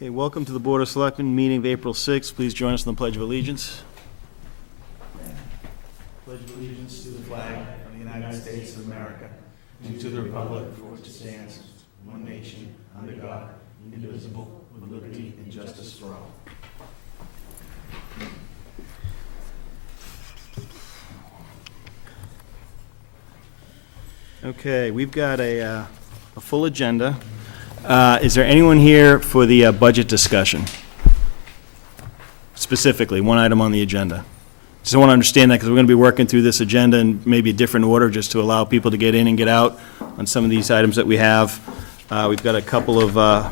Okay, welcome to the Board of Selectmen meeting of April 6th. Please join us in the Pledge of Allegiance. Pledge allegiance to the flag of the United States of America and to the republic for which it stands, one nation, under God, indivisible, with liberty and justice for all. Okay, we've got a full agenda. Is there anyone here for the budget discussion? Specifically, one item on the agenda. Just want to understand that because we're going to be working through this agenda in maybe a different order just to allow people to get in and get out on some of these items that we have. We've got a couple of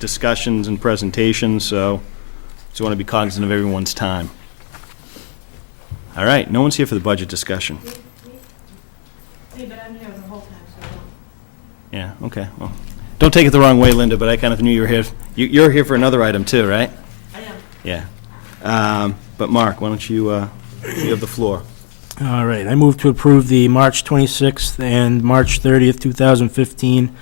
discussions and presentations, so just want to be cognizant of everyone's time. All right, no one's here for the budget discussion. Hey, but I'm here the whole time, so don't. Yeah, okay, well, don't take it the wrong way, Linda, but I kind of knew you were here. You're here for another item too, right? I am. Yeah. But Mark, why don't you have the floor? All right, I move to approve the March 26th and March 30th, 2015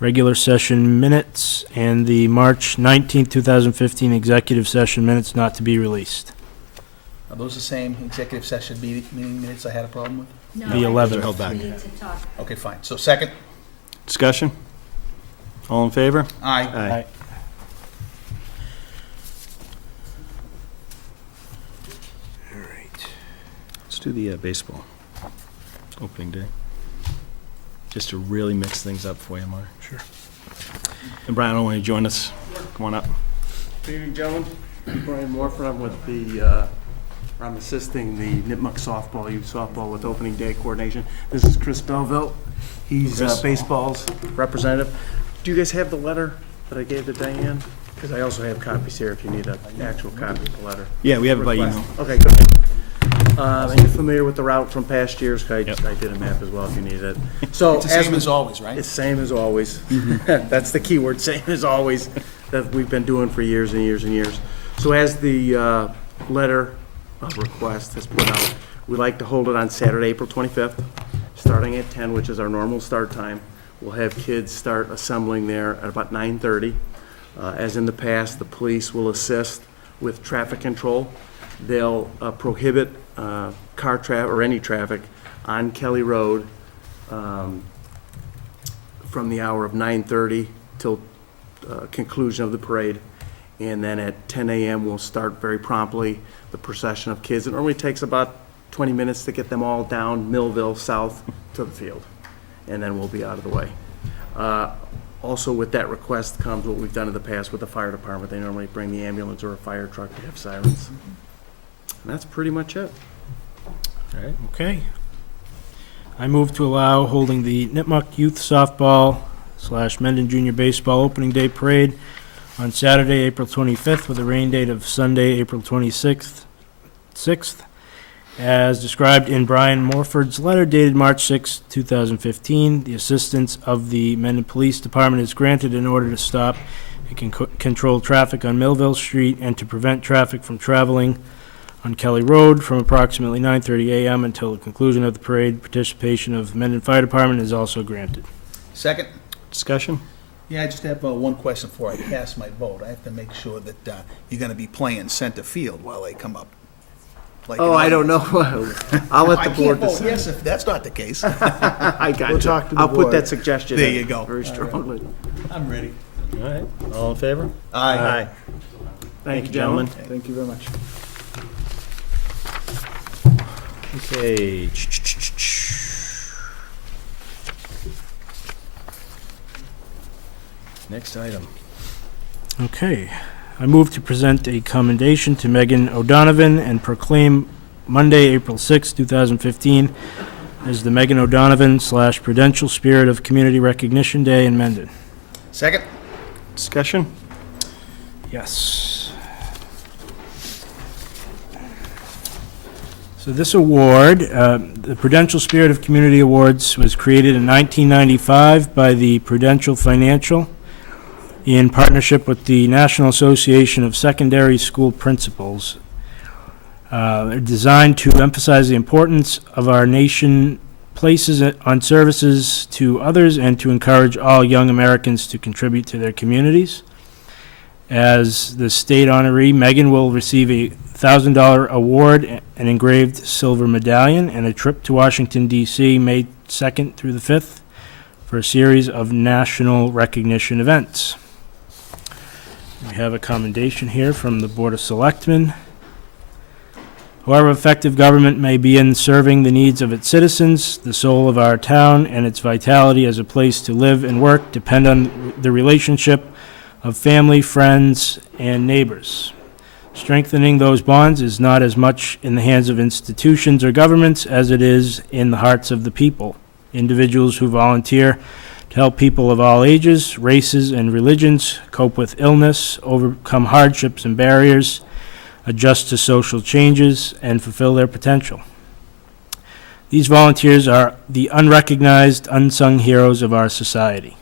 regular session minutes and the March 19th, 2015 executive session minutes not to be released. Are those the same executive session meeting minutes I had a problem with? No, The 11th. They're held back. We need to talk. Okay, fine. So second? Discussion? All in favor? Aye. Aye. All right. Let's do the baseball opening day. Just to really mix things up for you, Mark. Sure. And Brian, I don't want you to join us. Come on up. Good evening, gentlemen. Brian Morford, I'm with the, I'm assisting the Nipmuc softball, youth softball with opening day coordination. This is Chris Belville. He's Chris. baseball's representative. Do you guys have the letter that I gave to Diane? Because I also have copies here if you need an actual copy of the letter. Yeah, we have it by Request. email. Okay, good. And you're familiar with the route from past years? I Yep. I did a map as well if you need it. So It's the same as always, right? It's same as always. That's the key word, same as always, that we've been doing for years and years and years. So as the letter of request has put out, we'd like to hold it on Saturday, April 25th, starting at 10, which is our normal start time. We'll have kids start assembling there at about 9:30. As in the past, the police will assist with traffic control. They'll prohibit car traffic or any traffic on Kelly Road from the hour of 9:30 till conclusion of the parade. And then at 10 a.m., we'll start very promptly the procession of kids. It normally takes about 20 minutes to get them all down Millville South to the field, and then we'll be out of the way. Also, with that request comes what we've done in the past with the fire department. They normally bring the ambulance or a fire truck to have sirens. And that's pretty much it. All right. Okay. I move to allow holding the Nipmuc Youth Softball / Mendon Junior Baseball Opening Day Parade on Saturday, April 25th, with a rain date of Sunday, April 26th, as described in Brian Morford's letter dated March 6, 2015. The assistance of the Mendon Police Department is granted in order to stop and control traffic on Millville Street and to prevent traffic from traveling on Kelly Road from approximately 9:30 a.m. until the conclusion of the parade. Participation of Mendon Fire Department is also granted. Second? Discussion? Yeah, I just have one question before I cast my vote. I have to make sure that you're going to be playing center field while they come up. Like Oh, I don't know. I'll let I the can't board vote decide. yes if that's not the case. I got you. talk to the I'll put board. that suggestion There in you go. very All right. strongly. I'm ready. All right. All in favor? Aye. Thank you, gentlemen. Thank you very much. Okay. Next item. Okay. I move to present a commendation to Megan O'Donovan and proclaim Monday, April 6, 2015 as the Megan O'Donovan / Prudential Spirit of Community Recognition Day in Mendon. Second? Discussion? Yes. So this award, the Prudential Spirit of Community Awards, was created in 1995 by the Prudential Financial in partnership with the National Association of Secondary School Principals. They're designed to emphasize the importance of our nation places on services to others and to encourage all young Americans to contribute to their communities. As the state honoree, Megan will receive a $1,000 award, an engraved silver medallion, and a trip to Washington, D.C., May 2nd through the 5th, for a series of national recognition events. We have a commendation here from the Board of Selectmen. However effective government may be in serving the needs of its citizens, the soul of our town and its vitality as a place to live and work depend on the relationship of family, friends, and neighbors. Strengthening those bonds is not as much in the hands of institutions or governments as it is in the hearts of the people. Individuals who volunteer to help people of all ages, races, and religions cope with illness, overcome hardships and barriers, adjust to social changes, and fulfill their potential. These volunteers are the unrecognized, unsung heroes of our society.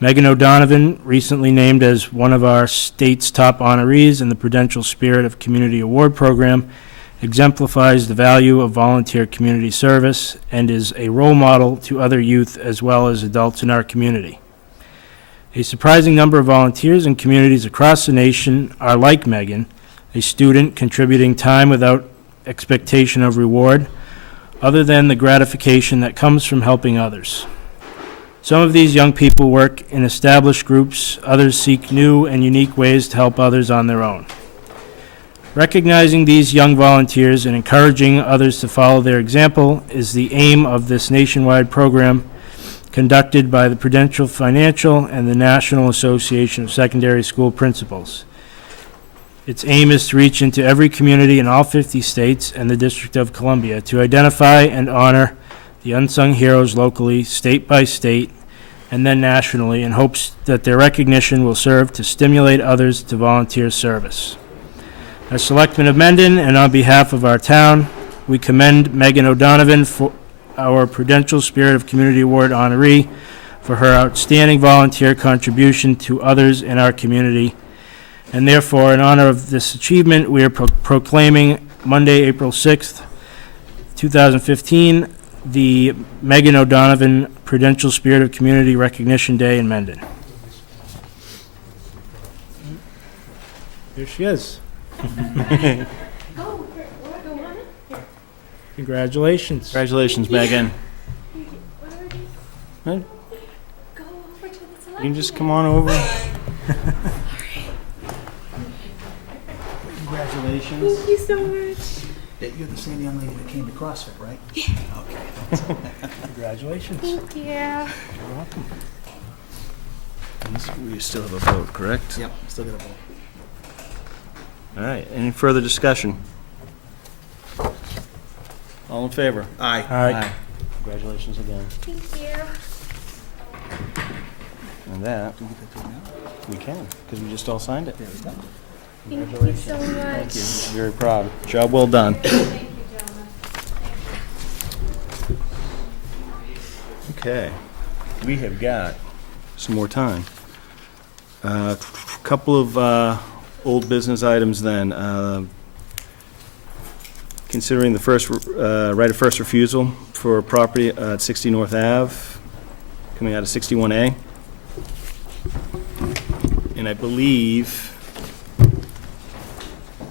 Megan O'Donovan, recently named as one of our state's top honorees in the Prudential Spirit of Community Award Program, exemplifies the value of volunteer community service and is a role model to other youth as well as adults in our community. A surprising number of volunteers in communities across the nation are like Megan, a student contributing time without expectation of reward, other than the gratification that comes from helping others. Some of these young people work in established groups, others seek new and unique ways to help others on their own. Recognizing these young volunteers and encouraging others to follow their example is the aim of this nationwide program conducted by the Prudential Financial and the National Association of Secondary School Principals. Its aim is to reach into every community in all 50 states and the District of Columbia to identify and honor the unsung heroes locally, state by state, and then nationally, in hopes that their recognition will serve to stimulate others to volunteer service. As Selectmen of Mendon, and on behalf of our town, we commend Megan O'Donovan, for our Prudential Spirit of Community Award honoree, for her outstanding volunteer contribution to others in our community. And therefore, in honor of this achievement, we are proclaiming Monday, April 6th, 2015, the Megan O'Donovan Prudential Spirit of Community Recognition Day in Mendon. Here she is. Go on. Congratulations. Congratulations, Megan. Go Huh? over to the You select. can just come on over. Congratulations. Thank you so much. You're the same young lady that came to CrossFit, right? Congratulations. Thank you. You're welcome. We still have a vote, correct? Yep, still got a vote. All right, any further discussion? All in favor? Aye. All right. Congratulations again. Thank you. And that, Do we get that now? we can, because we just all signed it. There we go. Thank you so much. Thank you, very proud. Job well done. Thank you, gentlemen. Okay, we have got some more time. Couple of old business items then. Considering the first, right of first refusal for property at 60 North Ave, coming out of 61A. And I believe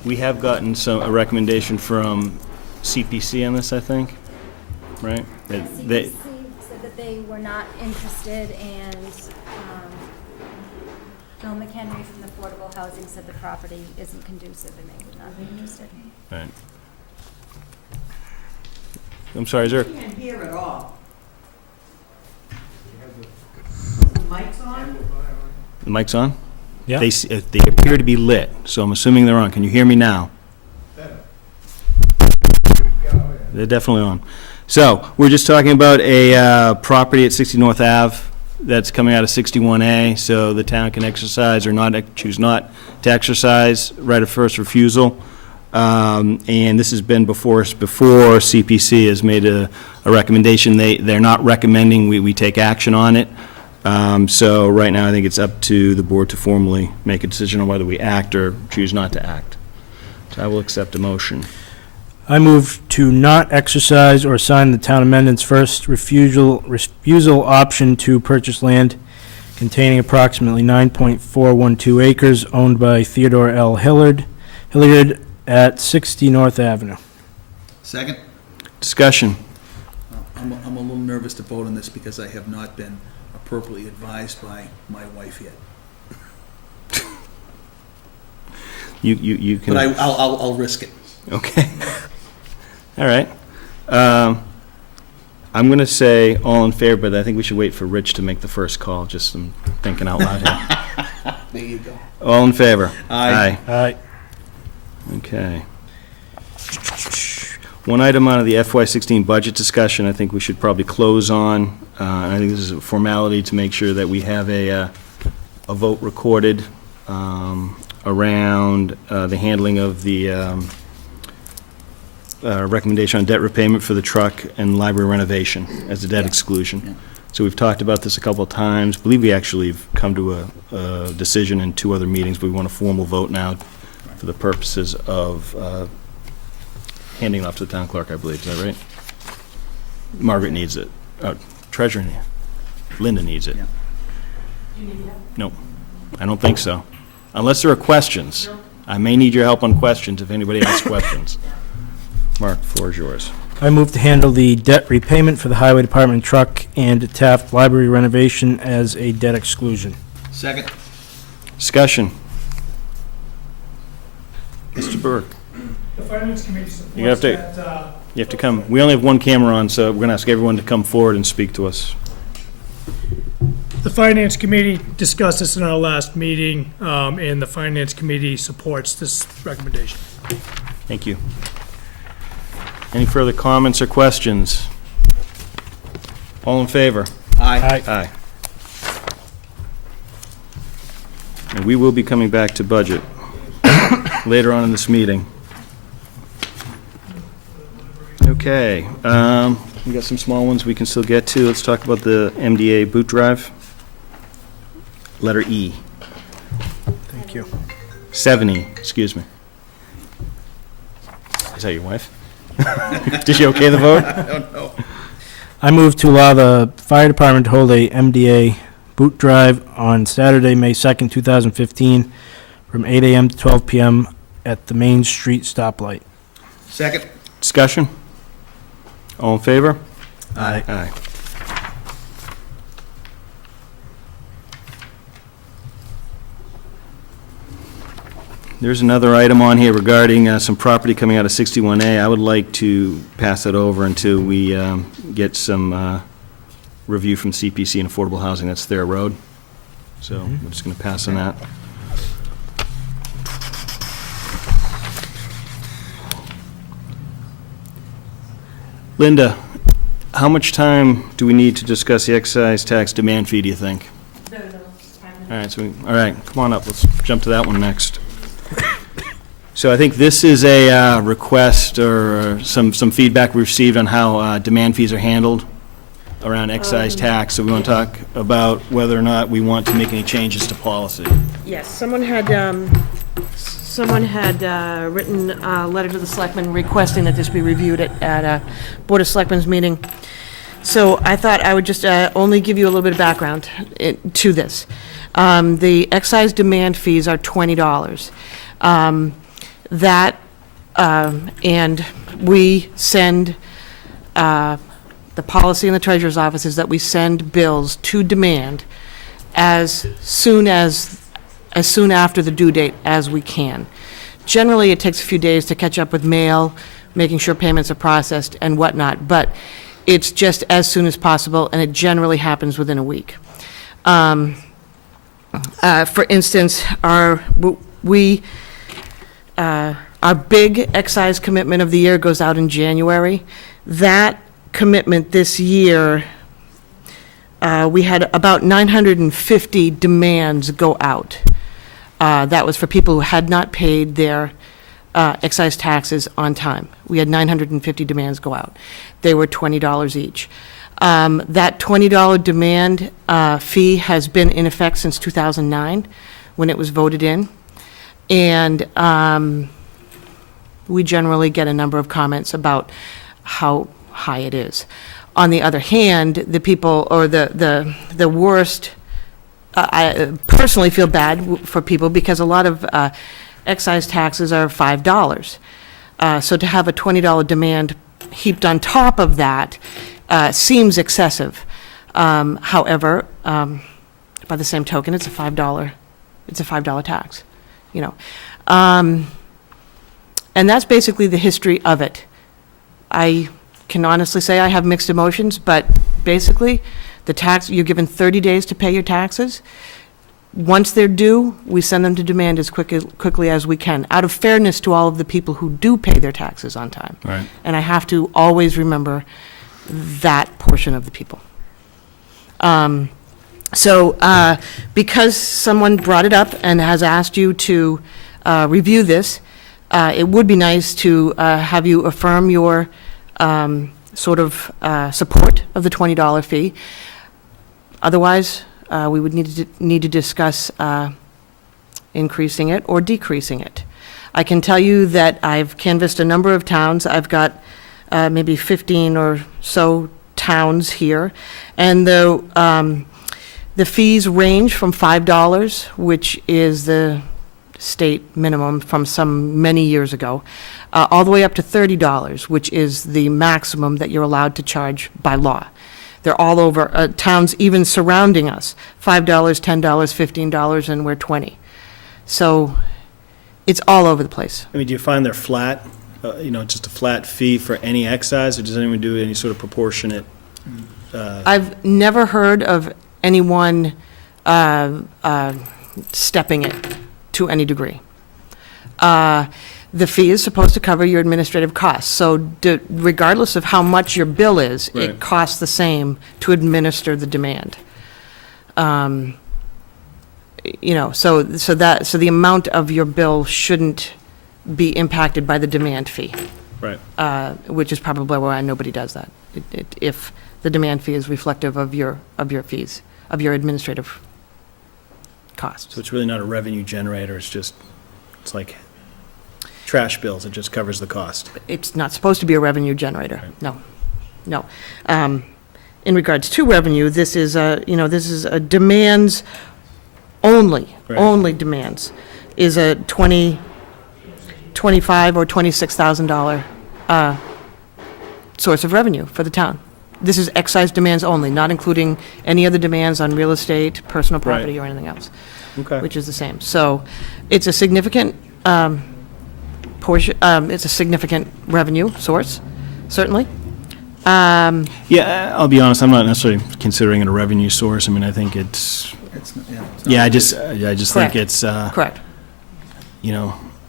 we have gotten a recommendation from CPC on this, I think, right? They- CPC said that they were not interested, and Bill McHenry from the Affordable Housing said the property isn't conducive and they would not be interested. Right. I'm sorry, is there, Can't hear at all. The mic's on? the mic's on? Yeah. They appear to be lit, so I'm assuming they're on. Can you hear me now? They're definitely on. So, we're just talking about a property at 60 North Ave that's coming out of 61A, so the town can exercise or not, choose not to exercise right of first refusal. And this has been before us before. CPC has made a recommendation. They're not recommending we take action on it. So right now, I think it's up to the board to formally make a decision on whether we act or choose not to act. So I will accept a motion. I move to not exercise or sign the town of Mendon's first refusal option to purchase land containing approximately 9.412 acres owned by Theodore L. Hilliard at 60 North Avenue. Second? Discussion. I'm a little nervous to vote on this because I have not been appropriately advised by my wife yet. You can. But I'll risk it. Okay. All right. I'm going to say all in favor, but I think we should wait for Rich to make the first call, just I'm thinking out loud here. There you go. All in favor? Aye. Aye. Okay. One item out of the FY16 budget discussion, I think we should probably close on. And I think this is a formality to make sure that we have a vote recorded around the handling of the recommendation on debt repayment for the truck and library renovation as a debt exclusion. Yeah. So we've talked about this a couple of times. I believe we actually have come to a decision in 2 other meetings, but we want a formal vote now for the purposes of handing it off to the town clerk, I believe. Is that right? Margaret needs it. Treasurer, Linda needs it. Yeah. Nope, I don't think so. Unless there are questions. I may need your help on questions if anybody has questions. Mark, the floor is yours. I move to handle the debt repayment for the Highway Department truck and Taft Library renovation as a debt exclusion. Second? Discussion. Mr. Burke, The Finance Committee supports You have to- that, you have to come. We only have one camera on, so we're going to ask everyone to come forward and speak to us. the Finance Committee discussed this in our last meeting, and the Finance Committee supports this recommendation. Thank you. Any further comments or questions? All in favor? Aye. Aye. And we will be coming back to budget later on in this meeting. Okay, we got some small ones we can still get to. Let's talk about the MDA boot drive. Letter E. Thank you. 7E, excuse me. Is that your wife? Did she okay the vote? I don't know. I move to allow the fire department to hold a MDA boot drive on Saturday, May 2nd, 2015, from 8 a.m. to 12 p.m. at the Main Street stoplight. Second? Discussion? All in favor? Aye. Aye. There's another item on here regarding some property coming out of 61A. I would like to pass it over until we get some review from CPC and Affordable Housing. That's their road. So I'm just going to pass on that. Linda, how much time do we need to discuss the excise tax demand fee, do you think? Very little, 5 minutes. All right, all right, come on up, let's jump to that one next. So I think this is a request or some feedback we received on how demand fees are handled around excise tax. So we want to talk about whether or not we want to make any changes to policy. Yes, someone had written a letter to the selectmen requesting that this be reviewed at a Board of Selectmen's meeting. So I thought I would just only give you a little bit of background to this. The excise demand fees are $20. And we send, the policy in the treasurer's office is that we send bills to demand as soon after the due date as we can. Generally, it takes a few days to catch up with mail, making sure payments are processed and whatnot, but it's just as soon as possible, and it generally happens within a week. For instance, our big excise commitment of the year goes out in January. That commitment this year, we had about 950 demands go out. That was for people who had not paid their excise taxes on time. We had 950 demands go out. They were $20 each. That $20 demand fee has been in effect since 2009, when it was voted in. And we generally get a number of comments about how high it is. On the other hand, the people, or the worst I personally feel bad for people because a lot of excise taxes are $5. So to have a $20 demand heaped on top of that seems excessive. However, by the same token, it's a $5 tax, you know. And that's basically the history of it. I can honestly say I have mixed emotions, but basically, the tax, you're given 30 days to pay your taxes. Once they're due, we send them to demand as quickly as we can, out of fairness to all of the people who do pay their taxes on time. Right. And I have to always remember that portion of the people. So because someone brought it up and has asked you to review this, it would be nice to have you affirm your sort of support of the $20 fee. Otherwise, we would need to discuss increasing it or decreasing it. I can tell you that I've canvassed a number of towns. I've got maybe 15 or so towns here, and the fees range from $5, which is the state minimum from many years ago, all the way up to $30, which is the maximum that you're allowed to charge by law. They're all over, towns even surrounding us, $5, $10, $15, and we're 20. So it's all over the place. I mean, do you find they're flat, just a flat fee for any excise, or does anyone do any sort of proportionate? I've never heard of anyone stepping it to any degree. The fee is supposed to cover your administrative costs, so regardless of how much your bill is, Right. it costs the same to administer the demand. So the amount of your bill shouldn't be impacted by the demand fee. Right. Which is probably why nobody does that. If the demand fee is reflective of your fees, of your administrative costs. So it's really not a revenue generator, it's like trash bills, it just covers the cost. It's not supposed to be a revenue generator, Right. no. In regards to revenue, this is a demands only, Right. only demands, is a $25,000 or $26,000 source of revenue for the town. This is excise demands only, not including any other demands on real estate, personal property, Right. or anything else, Okay. which is the same. So it's a significant portion, it's a significant revenue source, certainly. Yeah, I'll be honest, I'm not necessarily considering it a revenue source. I mean, I think it's I just think Correct. it's, Correct.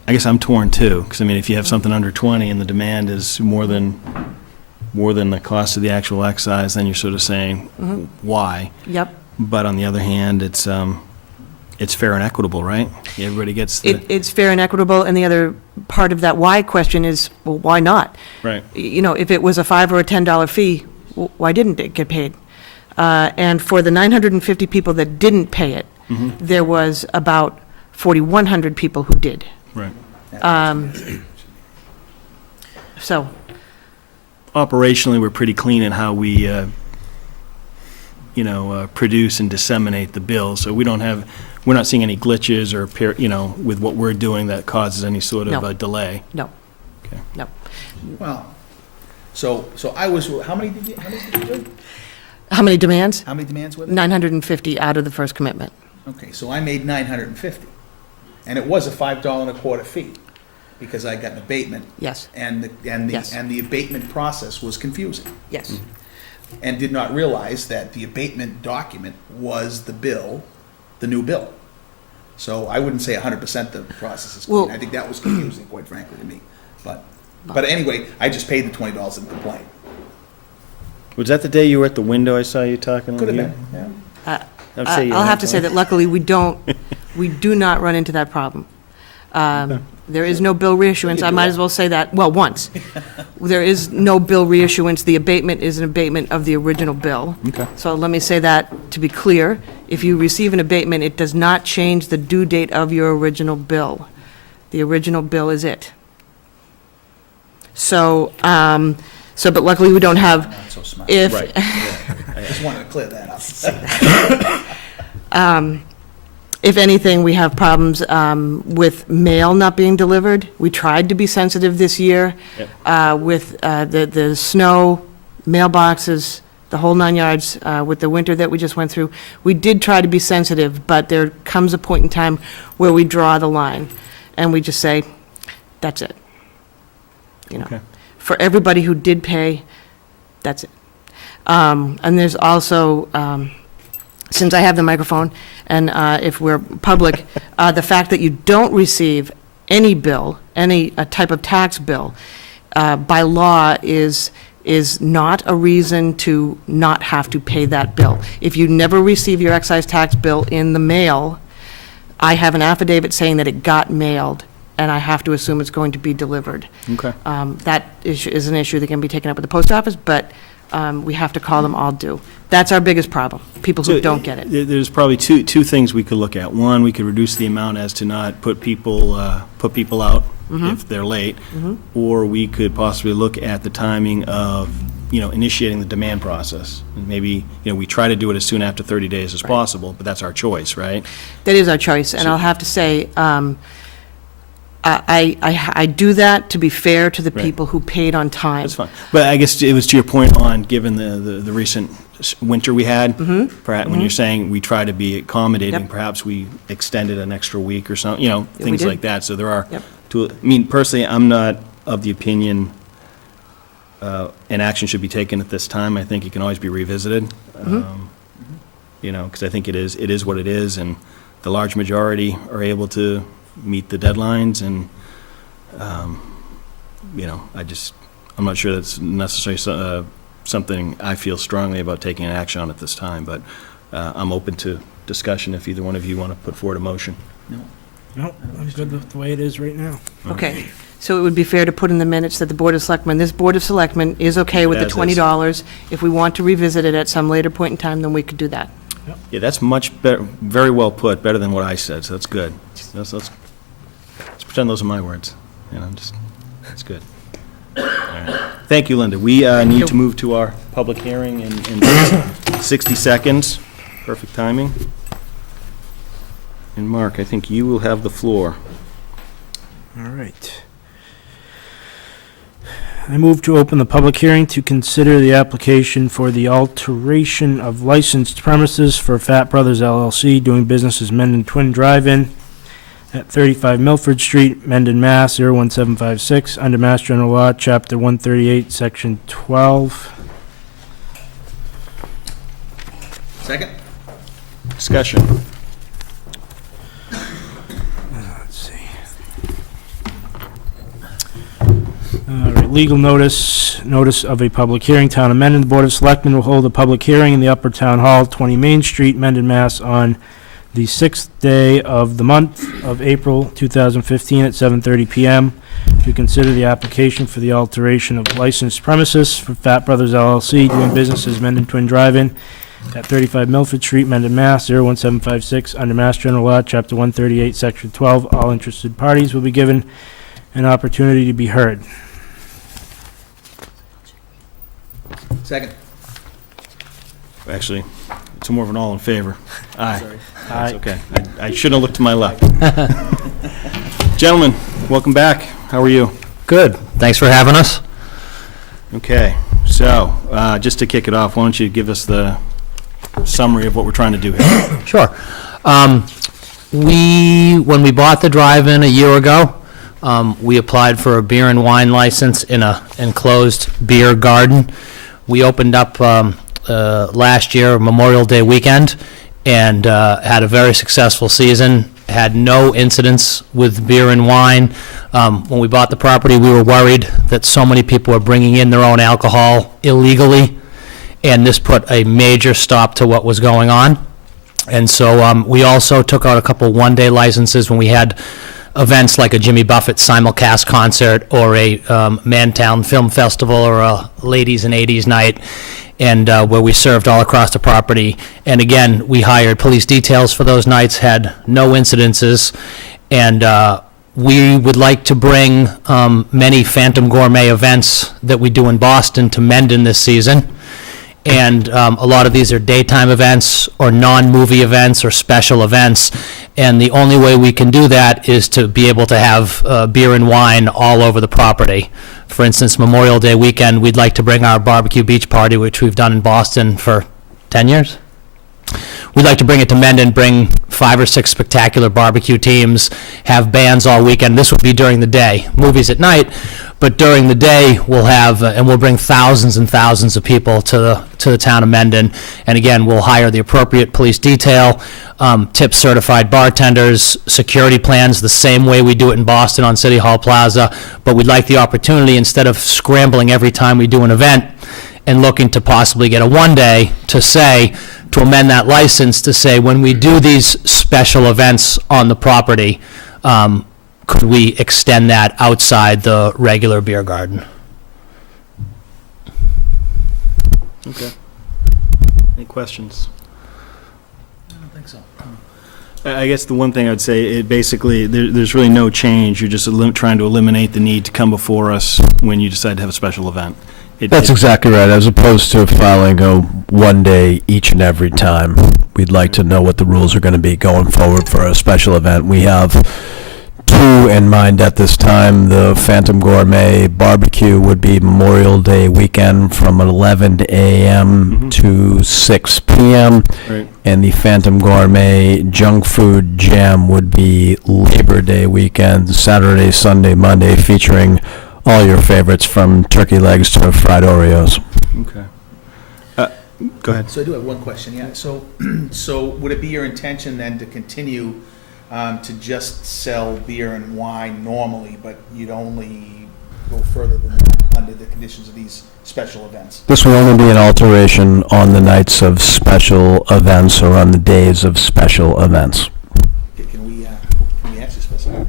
I guess I'm torn too, because I mean, if you have something under 20 and the demand is more than the cost of the actual excise, then you're sort of saying, why? Yep. But on the other hand, it's fair and equitable, right? Everybody gets the, It's fair and equitable, and the other part of that why question is, well, why not? right, If it was a $5 or a $10 fee, why didn't it get paid? And for the 950 people that didn't pay it, there was about 4,100 people who did. right. So, Operationally, we're pretty clean in how we, produce and disseminate the bill, so we're not seeing any glitches or, with what we're doing that causes any sort of No. a delay. no. Okay. No. Well, so I was, how many did you do? How many demands? How many demands were there? 950 out of the first commitment. Okay, so I made 950, and it was a $5.25 fee, because I got an abatement, Yes, and Yes. the abatement process was confusing, yes. and did not realize that the abatement document was the new bill. So I wouldn't say 100% the process is clean. Well- I think that was confusing, quite frankly, to me. But anyway, I just paid the $20 and complained. Was that the day you were at the window I saw you talking? Could have you? been, yeah. I'd say you I'll have had to say that luckily we do not run into that problem. There is no bill reissuance, I might as well say that, well, once. There is no bill reissuance, the abatement is an abatement of the original bill. Okay. So let me say that to be clear, if you receive an abatement, it does not change the due date of your original bill. The original bill is it. So, but luckily we don't have, Not so smart. if, Right. I just wanted to clear that up. If anything, we have problems with mail not being delivered. We tried to be sensitive this year with the snow, mailboxes, the whole 9 yards, with the winter that we just went through. We did try to be sensitive, but there comes a point in time where we draw the line, and we just say, that's it. You know, Okay. for everybody who did pay, that's it. And there's also, since I have the microphone, and if we're public, the fact that you don't receive any bill, any type of tax bill, by law is not a reason to not have to pay that bill. If you never receive your excise tax bill in the mail, I have an affidavit saying that it got mailed, and I have to assume it's going to be delivered. Okay. That issue is an issue that can be taken up with the post office, but we have to call them all due. That's our biggest problem, people who don't get it. There's probably two things we could look at. One, we could reduce the amount as to not put people out if they're late, or we could possibly look at the timing of, initiating the demand process. And maybe, we try to do it as soon after 30 days as possible, but that's our choice, right? That is our choice, and I'll have to say, I do that to be fair to the Right. people who paid on time. That's fine. But I guess it was to your point on, given the recent winter we had, perhaps when you're saying we try to be accommodating, Yep. perhaps we extended an extra week or something, we things did. like that. So there are, Yep. personally, I'm not of the opinion an action should be taken at this time. I think it can always be revisited. Because I think it is what it is, and the large majority are able to meet the deadlines, and, I'm not sure that's necessarily something I feel strongly about taking an action on at this time, but I'm open to discussion if either one of you want to put forward a motion. No, I'm good with the way it is right now. Okay, so it would be fair to put in the minutes that the Board of Selectmen, this Board of Selectmen is okay with the As is. $20. If we want to revisit it at some later point in time, then we could do that. Yeah, that's much better, very well put, better than what I said, so that's good. Let's pretend those are my words, that's good. All right. Thank you, Linda. We you. need to move to our public hearing in 60 seconds. Perfect timing. And Mark, I think you will have the floor. All right. I move to open the public hearing to consider the application for the alteration of licensed premises for Fat Brothers LLC doing business as Mendon Twin Drive-In at 35 Milford Street, Mendon, Mass. 01756, under Mass General Law, Chapter 138, Section 12. Second? Discussion. Let's see. All right, legal notice of a public hearing, Town of Mendon. The Board of Selectmen will hold a public hearing in the Upper Town Hall, 20 Main Street, Mendon, Mass. on the 6th day of the month of April 2015 at 7:30 PM to consider the application for the alteration of licensed premises for Fat Brothers LLC doing business as Mendon Twin Drive-In at 35 Milford Street, Mendon, Mass. 01756, under Mass General Law, Chapter 138, Section 12. All interested parties will be given an opportunity to be heard. Second. Actually, it's more of an all in favor. Aye. Aye. That's okay. I shouldn't have looked to my left. Gentlemen, welcome back. How are you? Good. Thanks for having us. Okay, so, just to kick it off, why don't you give us the summary of what we're trying to do here? Sure. When we bought the drive-in a year ago, we applied for a beer and wine license in a enclosed beer garden. We opened up last year, Memorial Day weekend, and had a very successful season. Had no incidents with beer and wine. When we bought the property, we were worried that so many people were bringing in their own alcohol illegally, and this put a major stop to what was going on. And so we also took out a couple one-day licenses when we had events like a Jimmy Buffett simulcast concert or a Mantown Film Festival or a Ladies and 80s night, and where we served all across the property. And again, we hired police details for those nights, had no incidences, and we would like to bring many Phantom Gourmet events that we do in Boston to Mendon this season. and a lot of these are daytime events or non-movie events or special events, and the only way we can do that is to be able to have beer and wine all over the property. For instance, Memorial Day weekend, we'd like to bring our barbecue beach party, which we've done in Boston for 10 years. We'd like to bring it to Mendon, bring 5 or 6 spectacular barbecue teams, have bands all weekend. This would be during the day, movies at night, but during the day we'll have, and we'll bring thousands and thousands of people to the town of Mendon. And again, we'll hire the appropriate police detail, tip certified bartenders, security plans, the same way we do it in Boston on City Hall Plaza. But we'd like the opportunity, instead of scrambling every time we do an event and looking to possibly get a one-day, to amend that license to say, when we do these special events on the property, could we extend that outside the regular beer garden? Okay. Any questions? I don't think so. I guess the one thing I'd say, it basically, there's really no change. You're just trying to eliminate the need to come before us when you decide to have a special event. That's exactly right. As opposed to filing a one day each and every time, we'd like to know what the rules are going to be going forward for a special event. We have 2 in mind at this time. The Phantom Gourmet Barbecue would be Memorial Day weekend from 11 a.m. to 6 p.m. Right. And the Phantom Gourmet Junk Food Jam would be Labor Day weekend, Saturday, Sunday, Monday, featuring all your favorites from turkey legs to fried Oreos. Okay. Go ahead. So I do have one question, yeah. So, so would it be your intention then to continue to just sell beer and wine normally, but you'd only go further than that under the conditions of these special events? This will only be an alteration on the nights of special events or on the days of special events. Can we actually specify?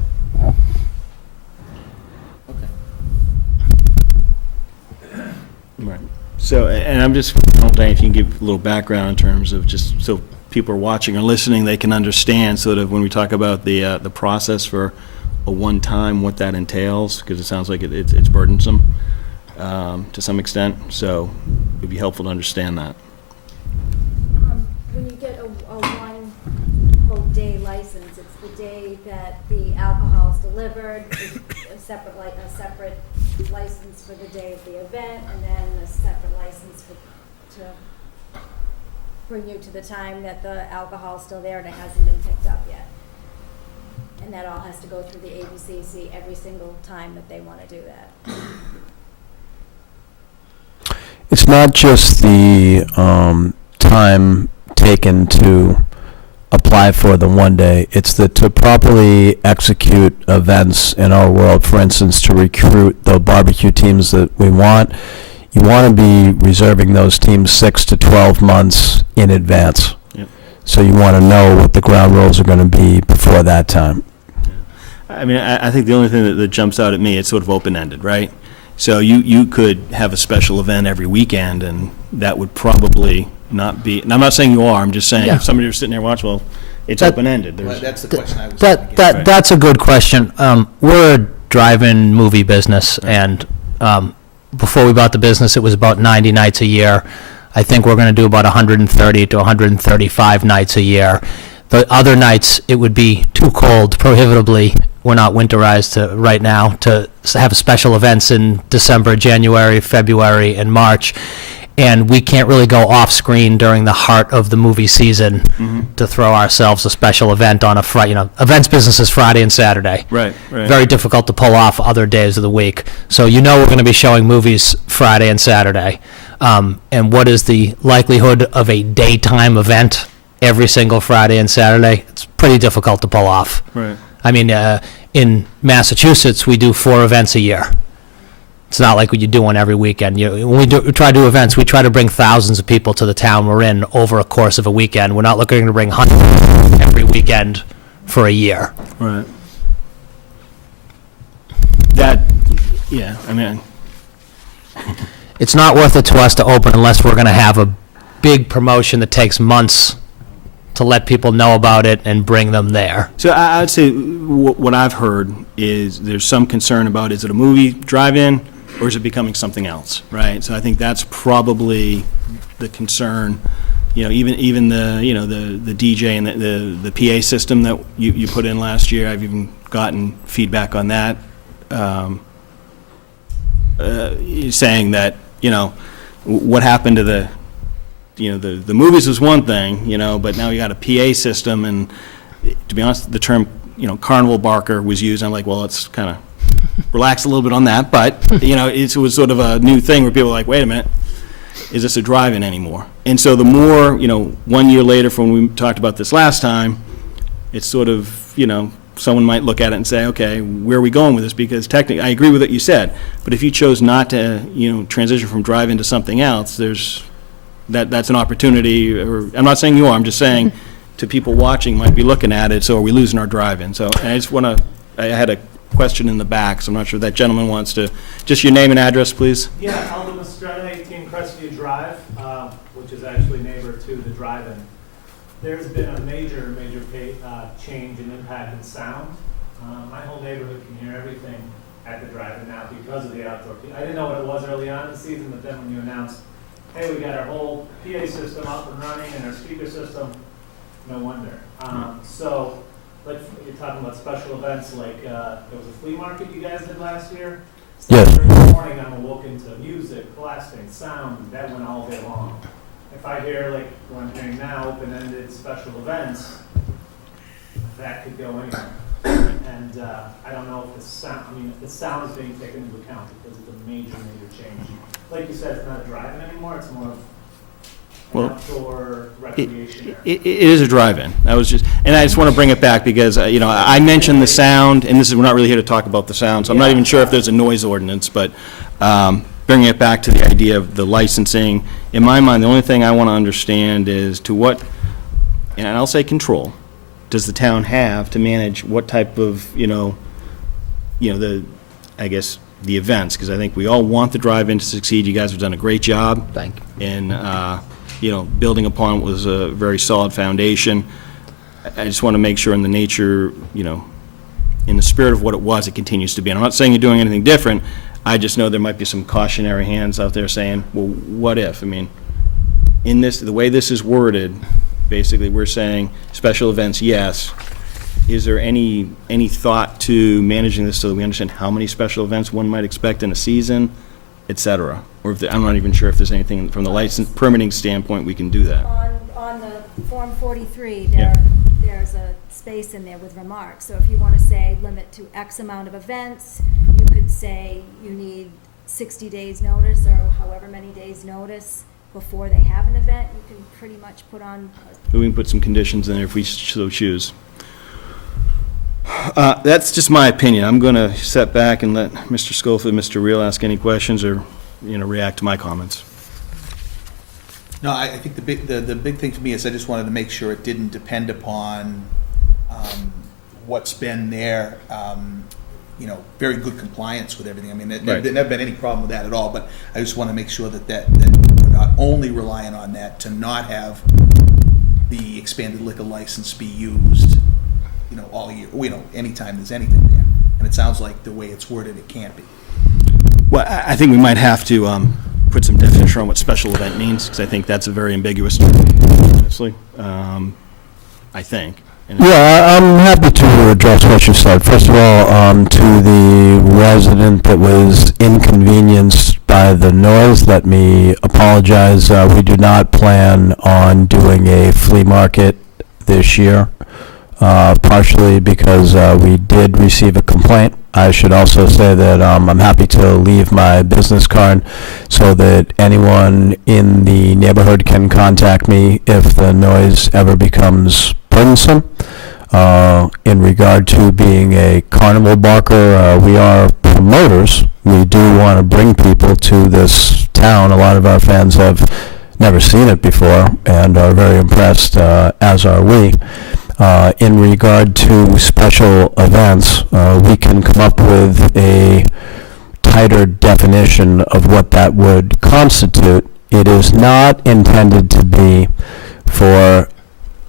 Right. So, and I'm just, I don't know if you can give a little background in terms of just so people are watching or listening, they can understand sort of when we talk about the process for a one-time, what that entails, because it sounds like it's burdensome to some extent. So it'd be helpful to understand that. When you get a one whole day license, it's the day that the alcohol is delivered, a separate license for the day of the event, and then a separate license to bring you to the time that the alcohol's still there and it hasn't been picked up yet. And that all has to go through the ABCC every single time that they want to do that. It's not just the time taken to apply for the one day. It's to properly execute events in our world. For instance, to recruit the barbecue teams that we want, you want to be reserving those teams 6 to 12 months in advance. Yep. So you want to know what the ground rules are going to be before that time. I mean, I think the only thing that jumps out at me, it's sort of open-ended, right? So you could have a special event every weekend, and that would probably not be, and I'm not saying you are, I'm just saying Yeah. if somebody was sitting there watching, well, it's That- open-ended. Well, that's the question I was That's a good question. We're a drive-in movie business, and before we bought the business, it was about 90 nights a year. I think we're going to do about 130 to 135 nights a year. The other nights, it would be too cold, prohibitively. We're not winterized right now to have special events in December, January, February, and March. And we can't really go off-screen during the heart of the movie season to throw ourselves a special event on a Friday. Events business is Friday and Saturday. Right, right. Very difficult to pull off other days of the week. So we're going to be showing movies Friday and Saturday. And what is the likelihood of a daytime event every single Friday and Saturday? It's pretty difficult to pull off. Right. I mean, in Massachusetts, we do 4 events a year. It's not like you do one every weekend. When we try to do events, we try to bring thousands of people to the town we're in over a course of a weekend. We're not looking to bring hundreds every weekend for a year. Right. That, yeah, I mean, It's not worth it to us to open unless we're going to have a big promotion that takes months to let people know about it and bring them there. so I'd say what I've heard is there's some concern about, is it a movie drive-in or is it becoming something else, right? So I think that's probably the concern. You know, even the, you know, the DJ and the PA system that you put in last year, I've even gotten feedback on that, saying that, you know, what happened to the, you know, the movies was one thing, you know, but now you got a PA system, and to be honest, the term, you know, carnival barker was used. I'm like, well, let's kind of relax a little bit on that, but, you know, it was sort of a new thing where people were like, wait a minute, is this a drive-in anymore? And so the more, you know, 1 year later from when we talked about this last time, it's sort of, you know, someone might look at it and say, okay, where are we going with this? Because technically, I agree with what you said, but if you chose not to, you know, transition from drive-in to something else, that's an opportunity, or, I'm not saying you are, I'm just saying to people watching might be looking at it, so are we losing our drive-in? So and I just want to, I had a question in the back, so I'm not sure if that gentleman wants to, just your name and address, please. Yeah, Aldo Mastretta, 18 Crestview Drive, which is actually neighbor to the drive-in. There's been a major change in impact in sound. My whole neighborhood can hear everything at the drive-in now because of the outdoor. I didn't know what it was early on in the season, but then when you announced, hey, we got our whole PA system up and running and our speaker system, no wonder. So, like, you're talking about special events, like there was a flea market you guys did last year. Yes. Every morning I'm awoken to music, blasting, sound, that went all day long. If I hear, like what I'm hearing now, open-ended special events, that could go anywhere. And I don't know if the sound, if the sound is being taken into account, because it's a major change. Like you said, it's not a drive-in anymore, it's more of an outdoor recreation area. It is a drive-in. I was just, and I just want to bring it back because, you know, I mentioned the sound, and we're not really here to talk about the sound, so I'm not even sure if there's a noise ordinance, but bringing it back to the idea of the licensing, in my mind, the only thing I want to understand is to what, and I'll say control, does the town have to manage what type of, the events, because I think we all want the drive-in to succeed. You guys have done a great job. Thank you. And, building upon what was a very solid foundation. I just want to make sure in the nature, in the spirit of what it was, it continues to be. And I'm not saying you're doing anything different. I just know there might be some cautionary hands out there saying, well, what if? I mean, in this, the way this is worded, basically, we're saying special events, yes. Is there any thought to managing this so that we understand how many special events one might expect in a season, et cetera? Or if I'm not even sure if there's anything from the license permitting standpoint we can do that. On the Form 43, Yeah. there's a space in there with remarks. So if you want to say limit to X amount of events, you could say you need 60 days notice or however many days notice before they have an event. You can pretty much put on. We can put some conditions in there if we so choose. That's just my opinion. I'm going to step back and let Mr. Schofield, Mr. Reel ask any questions or, react to my comments. No, I think the big thing for me is I just wanted to make sure it didn't depend upon what's been there, very good compliance with everything. I mean, there's never been any problem with that at all, but I just want to make sure that we're not only relying on that to not have the expanded liquor license be used, all year, anytime there's anything there. And it sounds like the way it's worded, it can't be. Well, I think we might have to put some definition on what special event means, because I think that's a very ambiguous term, honestly. I think. Yeah, I'm happy to address what you said. First of all, to the resident that was inconvenienced by the noise, let me apologize. We do not plan on doing a flea market this year, partially because we did receive a complaint. I should also say that I'm happy to leave my business card so that anyone in the neighborhood can contact me if the noise ever becomes burdensome. In regard to being a carnival barker, we are promoters. We do want to bring people to this town. A lot of our fans have never seen it before and are very impressed, as are we. In regard to special events, we can come up with a tighter definition of what that would constitute. It is not intended to be for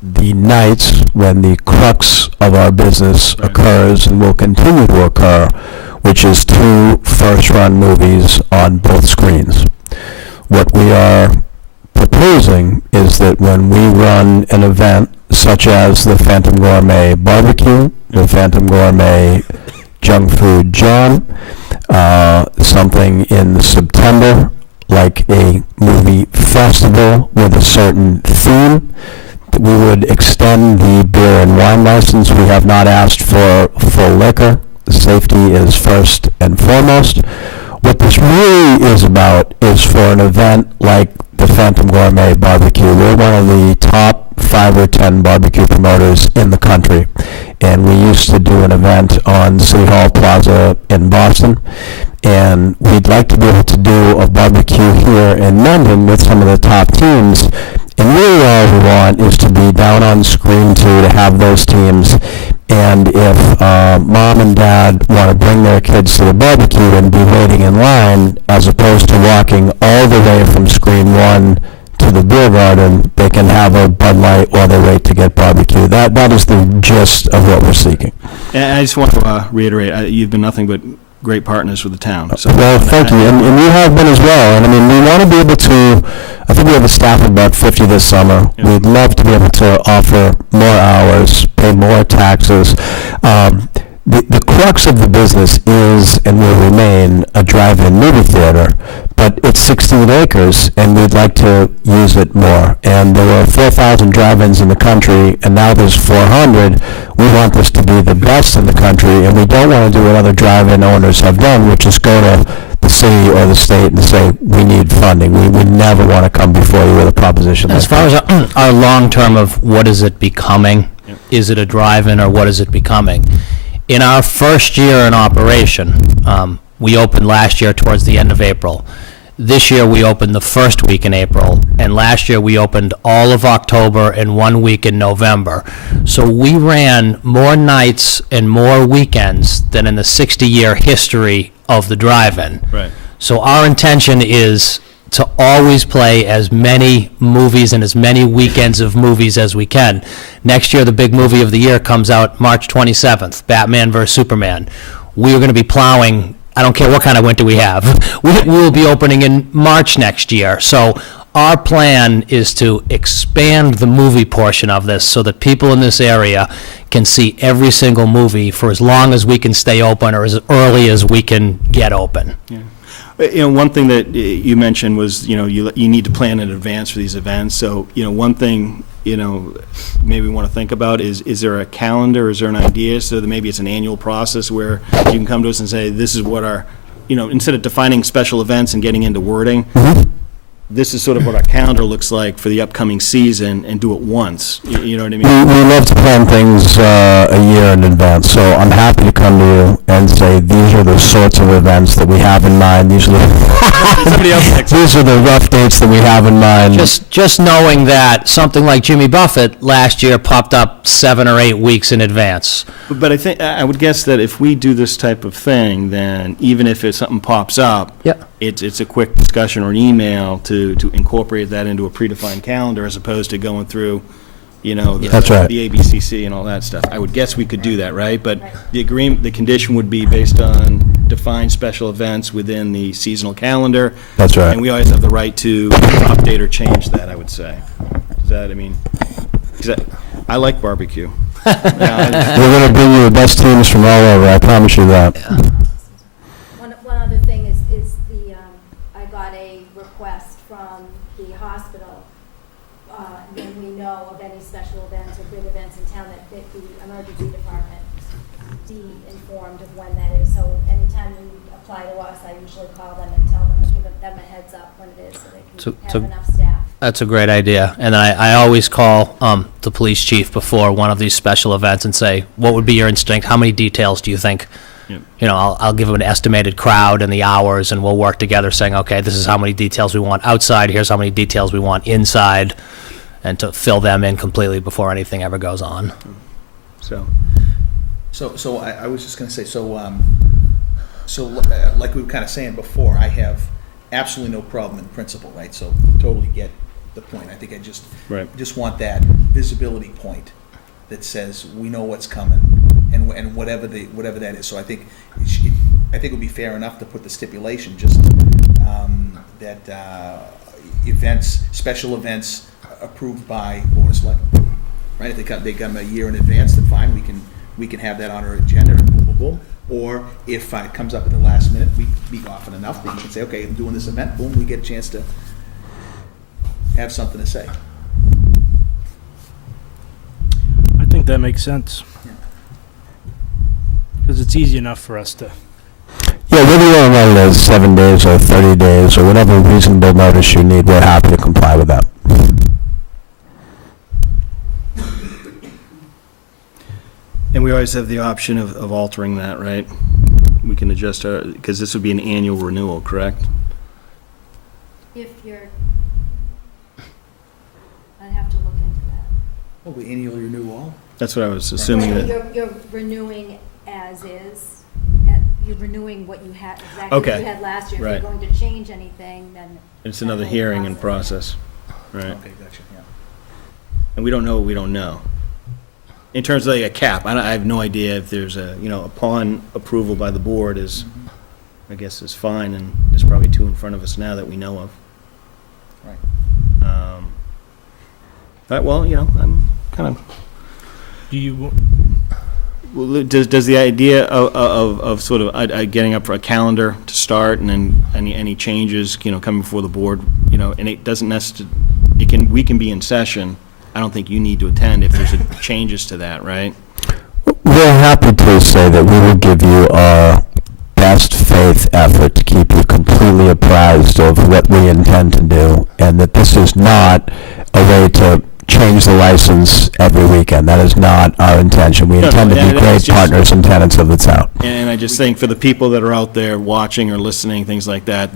the nights when the crux of our business occurs and will continue to occur, which is 2 first-run movies on both screens. What we are proposing is that when we run an event such as the Phantom Gourmet Barbecue, the Phantom Gourmet Junk Food Jam, something in September, like a movie festival with a certain theme, we would extend the beer and wine license. We have not asked for full liquor. Safety is first and foremost. What this really is about is for an event like the Phantom Gourmet Barbecue. We're one of the top 5 or 10 barbecue promoters in the country, and we used to do an event on City Hall Plaza in Boston, and we'd like to be able to do a barbecue here in Mendon with some of the top teams. And really all we want is to be down on screen 2 to have those teams. And if mom and dad want to bring their kids to the barbecue and be waiting in line, as opposed to walking all the way from screen 1 to the beer garden, they can have a Bud Light while they wait to get barbecue. That is the gist of what we're seeking. And I just want to reiterate, you've been nothing but great partners with the town. So well, thank you, and you have been as well. And I mean, we want to be able to, I think we have a staff of about 50 this summer. Yeah. We'd love to be able to offer more hours, pay more taxes. The crux of the business is and will remain a drive-in movie theater, but it's 16 acres, and we'd like to use it more. And there were 4,000 drive-ins in the country, and now there's 400. We want this to be the best in the country, and we don't want to do what other drive-in owners have done, which is go to the city or the state and say, we need funding. We would never want to come before you with a proposition As like far as our long-term of what is it becoming, Yep. is it a drive-in or what is it becoming? In our first year in operation, we opened last year towards the end of April. This year, we opened the first week in April, and last year, we opened all of October and 1 week in November. So we ran more nights and more weekends than in the 60-year history of the drive-in. Right. So our intention is to always play as many movies and as many weekends of movies as we can. Next year, the big movie of the year comes out March 27th, Batman vs. Superman. We are going to be plowing, I don't care what kind of winter we have. We will be opening in March next year. So our plan is to expand the movie portion of this so that people in this area can see every single movie for as long as we can stay open or as early as we can get open. Yeah. One thing that you mentioned was, you need to plan in advance for these events. So, one thing, maybe we want to think about is there a calendar, is there an idea, so that maybe it's an annual process where you can come to us and say, this is what our, instead of defining special events and getting into wording, this is sort of what our calendar looks like for the upcoming season, and do it once. You know what I mean? We love to plan things a year in advance, so I'm happy to come to you and say, these are the sorts of events that we have in mind. These are the rough dates that we have in mind. Just knowing that something like Jimmy Buffett last year popped up 7 or 8 weeks in advance. But I would guess that if we do this type of thing, then even if something pops up, Yeah. it's a quick discussion or an email to incorporate that into a predefined calendar, as opposed to going through, That's right. the ABCC and all that stuff. I would guess we could do that, right? But the condition would be based on defined special events within the seasonal calendar. That's right. And we always have the right to update or change that, I would say. I like barbecue. Yeah, We're going to bring you the best teams from all over, I promise you that. One other thing is I got a request from the hospital, when we know of any special events or big events in town, that the emergency department be informed of when that is. So anytime you apply to us, I usually call them and tell them, give them a heads up when it is, so they can have enough staff. That's a great idea. And I always call the police chief before one of these special events and say, what would be your instinct? How many details do you think? Yep. I'll give them an estimated crowd and the hours, and we'll work together saying, okay, this is how many details we want outside, here's how many details we want inside, and to fill them in completely before anything ever goes on. So, So I was just gonna say, like we were kind of saying before, I have absolutely no problem in principle, right? So totally get the point. I think I just want that visibility point that says we know what's coming, and whatever that is. So I think I think it would be fair enough to put the stipulation, just that events, special events approved by Board of Selectmen. Right, if they come a year in advance, then fine, we can have that on our agenda, and boom, boom, boom. Or if it comes up at the last minute, we be often enough that you can say, okay, I'm doing this event, boom, we get a chance to have something to say. I think that makes sense. Yeah. Because it's easy enough for us to. Yeah, whether you want to run it as 7 days or 30 days or whatever reasonable notice you need, we're happy to comply with that. And we always have the option of altering that, right? We can adjust our, because this would be an annual renewal, correct? If you're, I'd have to look into that. Oh, we annually renew all? That's what I was assuming that. You're renewing as is, you're renewing what you had, exactly what Okay. you had last year. If Right. you're going to change anything, then. It's another that whole hearing and process, right? Okay, gotcha, yeah. And we don't know what we don't know. In terms of like a cap, I have no idea if there's a, upon approval by the board is, I guess is fine, and there's probably two in front of us now that we know of. Right. But, well, I'm kind of, Do you? well, does the idea of sort of getting up for a calendar to start, and then any changes, coming before the board, and it doesn't necessarily, we can be in session. I don't think you need to attend if there's changes to that, right? We're happy to say that we will give you our best faith effort to keep you completely apprised of what we intend to do, and that this is not a way to change the license every weekend. That is not our intention. We intend to be great partners and tenants of the town. And I just think for the people that are out there watching or listening, things like that,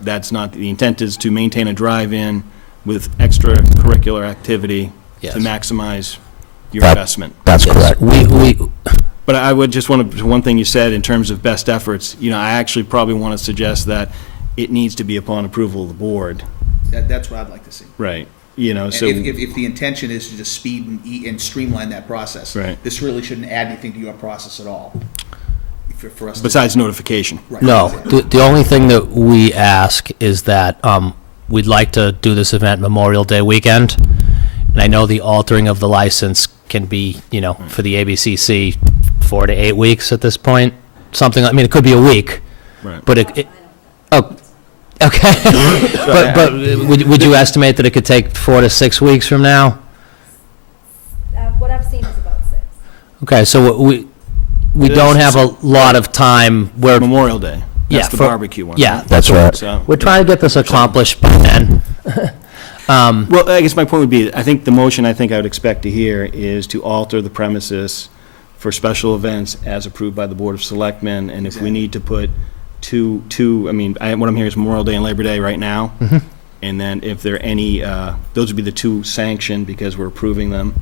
that's not, the intent is to maintain a drive-in with extracurricular activity to Yes. maximize your That- investment. That's Yes, correct. we, But I would just want to, one thing you said in terms of best efforts, I actually probably want to suggest that it needs to be upon approval of the board. That's what I'd like to see. Right. And So, if the intention is to just speed and streamline that process. Right. This really shouldn't add anything to your process at all. For us to. besides notification. Right. no, the only thing that we ask is that we'd like to do this event Memorial Day weekend. And I know the altering of the license can be, for the ABCC, 4 to 8 weeks at this point. Something, it could be a week, Right. but oh, okay. But would you estimate that it could take 4 to 6 weeks from now? What I've seen is about 6. Okay, so we don't have a lot of time where, Memorial Day. yeah. That's the for- barbecue one. Yeah, right? That's right. So, we're trying to get this accomplished by then. well, I guess my point would be, I think the motion I would expect to hear is to alter the premises for special events as approved by the Board of Selectmen, and if we need to put two, what I'm hearing is Memorial Day and Labor Day right now. And then if there are any, those would be the two sanctioned because we're approving them.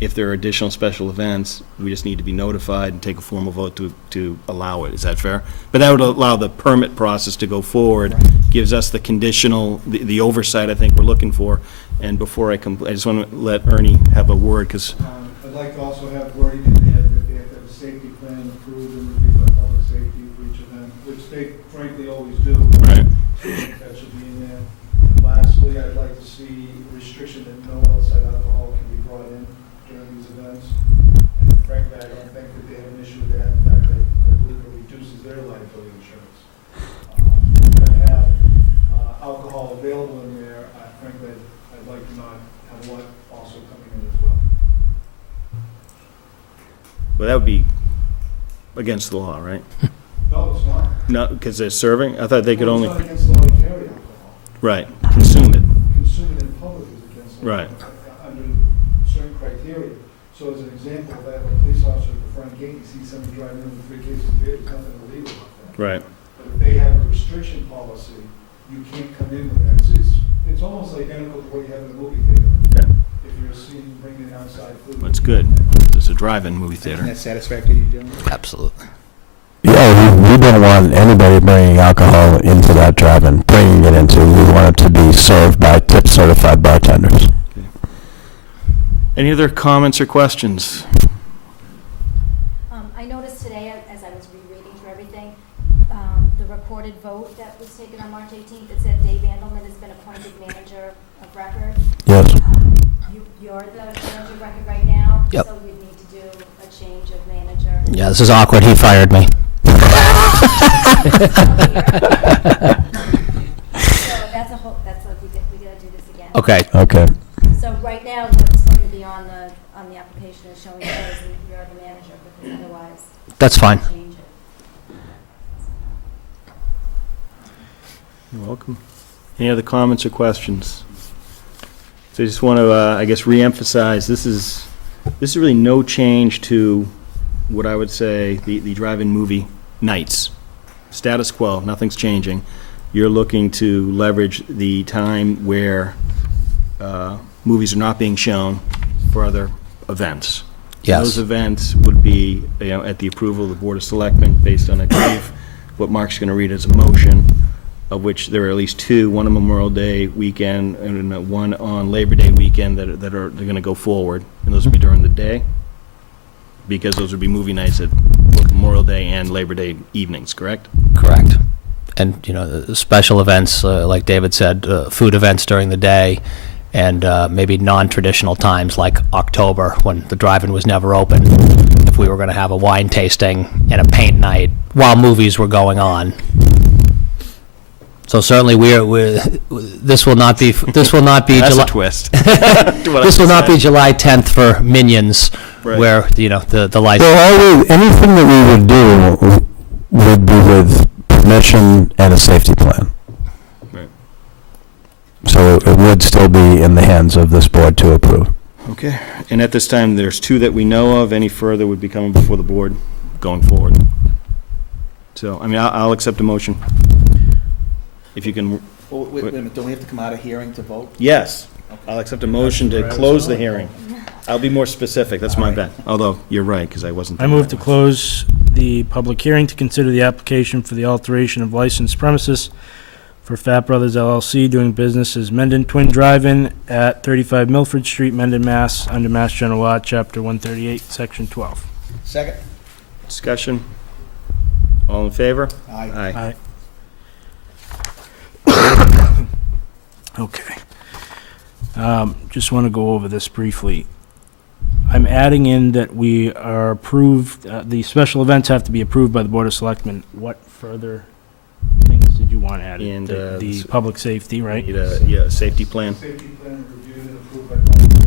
If there are additional special events, we just need to be notified and take a formal vote to allow it. Is that fair? But that would allow the permit process to go forward, gives us the conditional, the oversight I think we're looking for. And before I just want to let Ernie have a word, because, I'd like to also have wording in there that they have to have a safety plan approved and reviewed by public safety for each event, which they frankly always do. right, So I think that should be in there. And lastly, I'd like to see a restriction that no outside alcohol can be brought in during these events. And frankly, I don't think that they have an issue with that. In fact, I believe it reduces their liability insurance. If we're gonna have alcohol available in there, frankly, I'd like to not have what also coming in as well. well, that would be against the law, right? No, it's not. No, because they're serving? I thought they could Well, only, it's not against the law to carry alcohol. right, consume it. Consuming in public is against the law. Right. Under certain criteria. So as an example, if I have a police officer at the front gate, you see somebody driving in with 3 cases of beer, there's nothing illegal about that. Right. But if they have a restriction policy, you can't come in with that. It's almost identical to what you have in a movie theater. Yeah. If you're seeing, bringing outside food. That's good. It's a drive-in movie Isn't theater. that satisfactory to you, gentlemen? Absolutely. Yeah, we don't want anybody bringing alcohol into that drive-in, bringing it into. We want it to be served by tip-certified bartenders. Any other comments or questions? I noticed today, as I was rereading through everything, recorded vote that was taken on March 18th that said Dave Andelman has been appointed manager of record. Yes. You're the manager of record right now. Yep. So we need to do a change of manager. Yeah, this is awkward. He fired me. So that's a whole, we gotta do this again. Okay. Okay. So right now, what's going to be on the application is showing that you're the manager, because otherwise. That's fine. Change it. You're welcome. Any other comments or questions? So I just want to, I guess, reemphasize, this is really no change to what I would say the drive-in movie nights. Status quo, nothing's changing. You're looking to leverage the time where movies are not being shown for other events. Yes. Those events would be, at the approval of the Board of Selectmen, based on, I believe, what Mark's going to read as a motion, of which there are at least two, one on Memorial Day weekend and one on Labor Day weekend they're going to go forward, and those will be during the day, because those would be movie nights at both Memorial Day and Labor Day evenings, correct? Correct. And, the special events, like David said, food events during the day, and maybe non-traditional times like October, when the drive-in was never open, if we were going to have a wine tasting and a paint night while movies were going on. So certainly this will not be That's July. a twist. This will not be July 10th for Minions, Right. where the lights. Well, anything that we would do would be with permission and a safety plan. Right. So it would still be in the hands of this board to approve. Okay, and at this time, there's two that we know of. Any further would be coming before the board going forward. So, I'll accept a motion. If you can, Well, wait a minute, don't we have to come out of hearing to vote? yes, I'll accept a motion to close the hearing. I'll be more specific, that's my bet. Although, you're right, because I wasn't. I move to close the public hearing to consider the application for the alteration of licensed premises for Fat Brothers LLC doing business as Mendon Twin Drive-In at 35 Milford Street, Mendon, Mass., under Mass General Law, Chapter 138, Section 12. Second? Discussion? All in favor? Aye. Aye. Okay. Just want to go over this briefly. I'm adding in that we are approved, the special events have to be approved by the Board of Selectmen. What further things did you want added? And, The public safety, right? Need a safety plan. Safety plan reviewed and approved by council.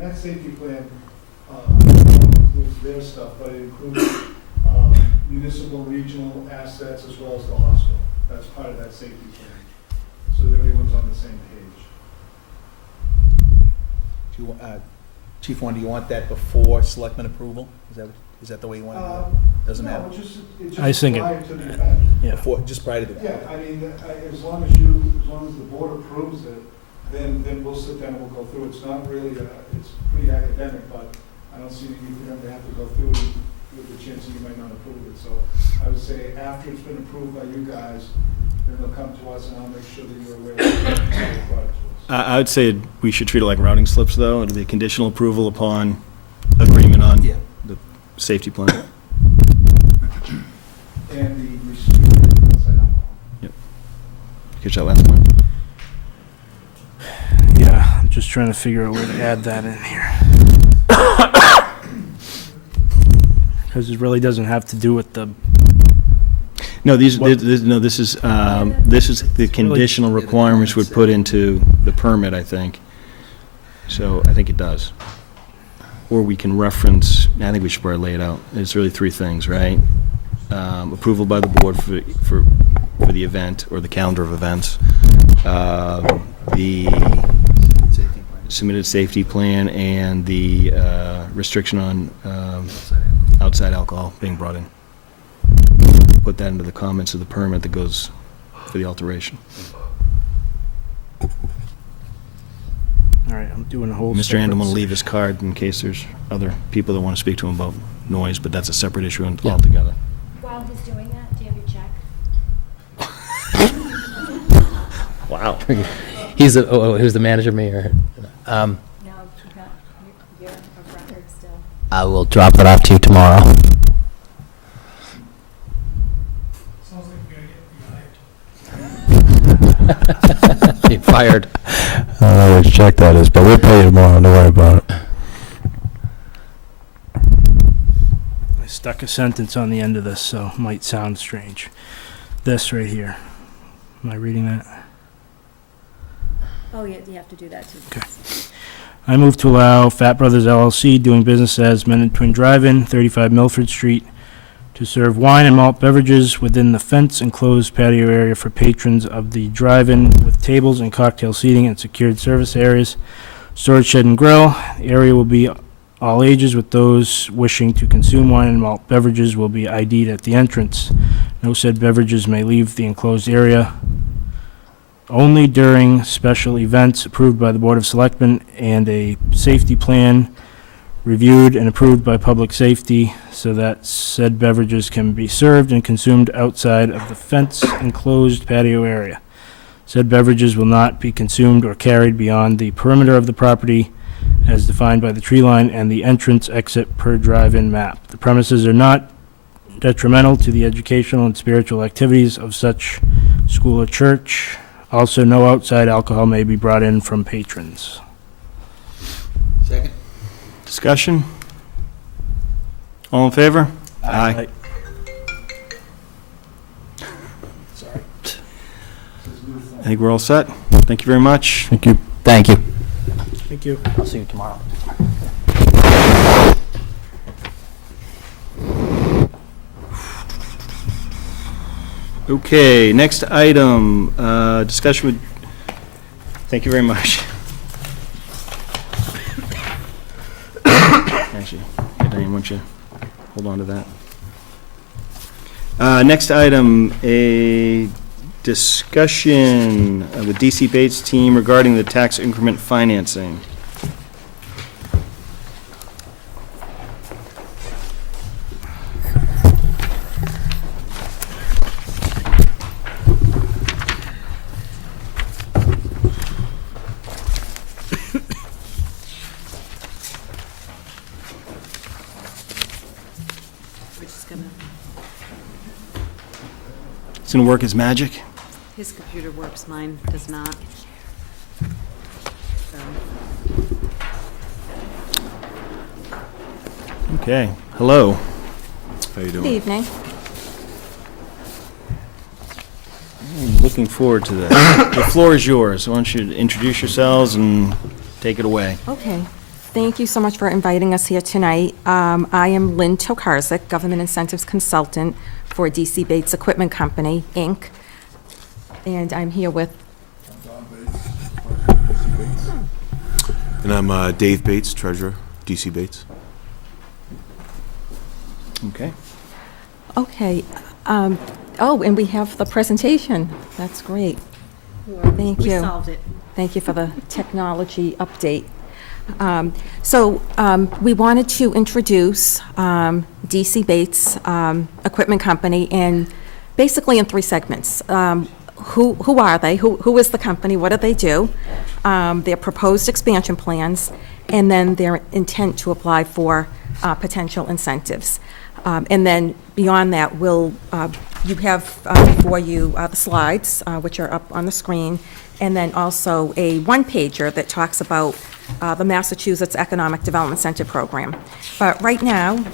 And that safety plan includes their stuff, but it includes municipal, regional assets as well as the hospital. That's part of that safety plan. So that everyone's on the same page. Do you, Chief Warren, do you want that before selectmen approval? Is that the way you want to do it? Doesn't matter? No, just I think it- prior to the event. Yeah. Before, just prior to the Yeah, event? as long as the board approves it, then we'll sit down and we'll go through. It's not really, it's pretty academic, but I don't see the need for them to have to go through it with the chance that you might not approve it. So I would say after it's been approved by you guys, then they'll come to us and I'll make sure that you're aware of it brought it to us. I would say we should treat it like routing slips, though. It'll be a conditional approval upon agreement on Yeah. the safety plan. And the restricted outside alcohol. Catch that last one? Yeah, I'm just trying to figure out where to add that in here. Because it really doesn't have to do with the, No, this What- is the conditional requirements would put into the permit, I think. So I think it does. Or we can reference, I think we should probably lay it out. It's really three things, right? Approval by the board for the event or the calendar of events. The submitted safety plan and the restriction on outside alcohol being brought in. Put that into the comments of the permit that goes for the alteration. all right, I'm doing a whole. Mr. separate Andel will section. leave his card in case there's other people that want to speak to him about noise, but that's a separate issue Yeah. altogether. While he's doing that, do you have your check? Wow. Who's the manager, me, or? No, you're of record still. I will drop that off to you tomorrow. Sounds like we're gonna get behind. Be fired. I don't know which check that is, but we'll pay you tomorrow, don't worry about it. I stuck a sentence on the end of this, so it might sound strange. This right here. Am I reading that? Oh, yeah, you have to do that too. Okay. I move to allow Fat Brothers LLC, doing business as Mendon Twin Drive-In, 35 Milford Street, to serve wine and malt beverages within the fence-enclosed patio area for patrons of the drive-in with tables and cocktail seating and secured service areas, storage shed and grill. The area will be all ages, with those wishing to consume wine and malt beverages will be ID'd at the entrance. No said beverages may leave the enclosed area only during special events approved by the Board of Selectmen, and a safety plan reviewed and approved by Public Safety, so that said beverages can be served and consumed outside of the fence-enclosed patio area. Said beverages will not be consumed or carried beyond the perimeter of the property as defined by the tree line and the entrance/exit per drive-in map. The premises are not detrimental to the educational and spiritual activities of such school or church. Also, no outside alcohol may be brought in from patrons. Second? Discussion? All in favor? Aye. Sorry. I think we're all set. Thank you very much. Thank you. Thank you. Thank you. I'll see you tomorrow. Okay, next item, discussion with, thank you very much. Actually, I didn't want you to hold on to that. Next item, a discussion with DC Bates team regarding the tax increment financing. It's gonna work as magic. His computer works, mine does not. So, Okay, hello. How you good doing? evening. I'm looking forward to this. The floor is yours. Why don't you introduce yourselves and take it away? Okay. Thank you so much for inviting us here tonight. I am Lynn Tokarzik, Government Incentives Consultant for DC Bates Equipment Company, Inc. And I'm here with, And I'm Dave Bates, Treasurer, DC Bates. Okay. okay. Oh, and we have the presentation. That's great. Thank you. We solved it. Thank you for the technology update. We wanted to introduce DC Bates Equipment Company in, basically in 3 segments. Who are they? Who is the company? What do they do? Their proposed expansion plans, and then their intent to apply for potential incentives. And then beyond that, you have before you the slides, which are up on the screen, and then also a one-pager that talks about the Massachusetts Economic Development Center program. But right now,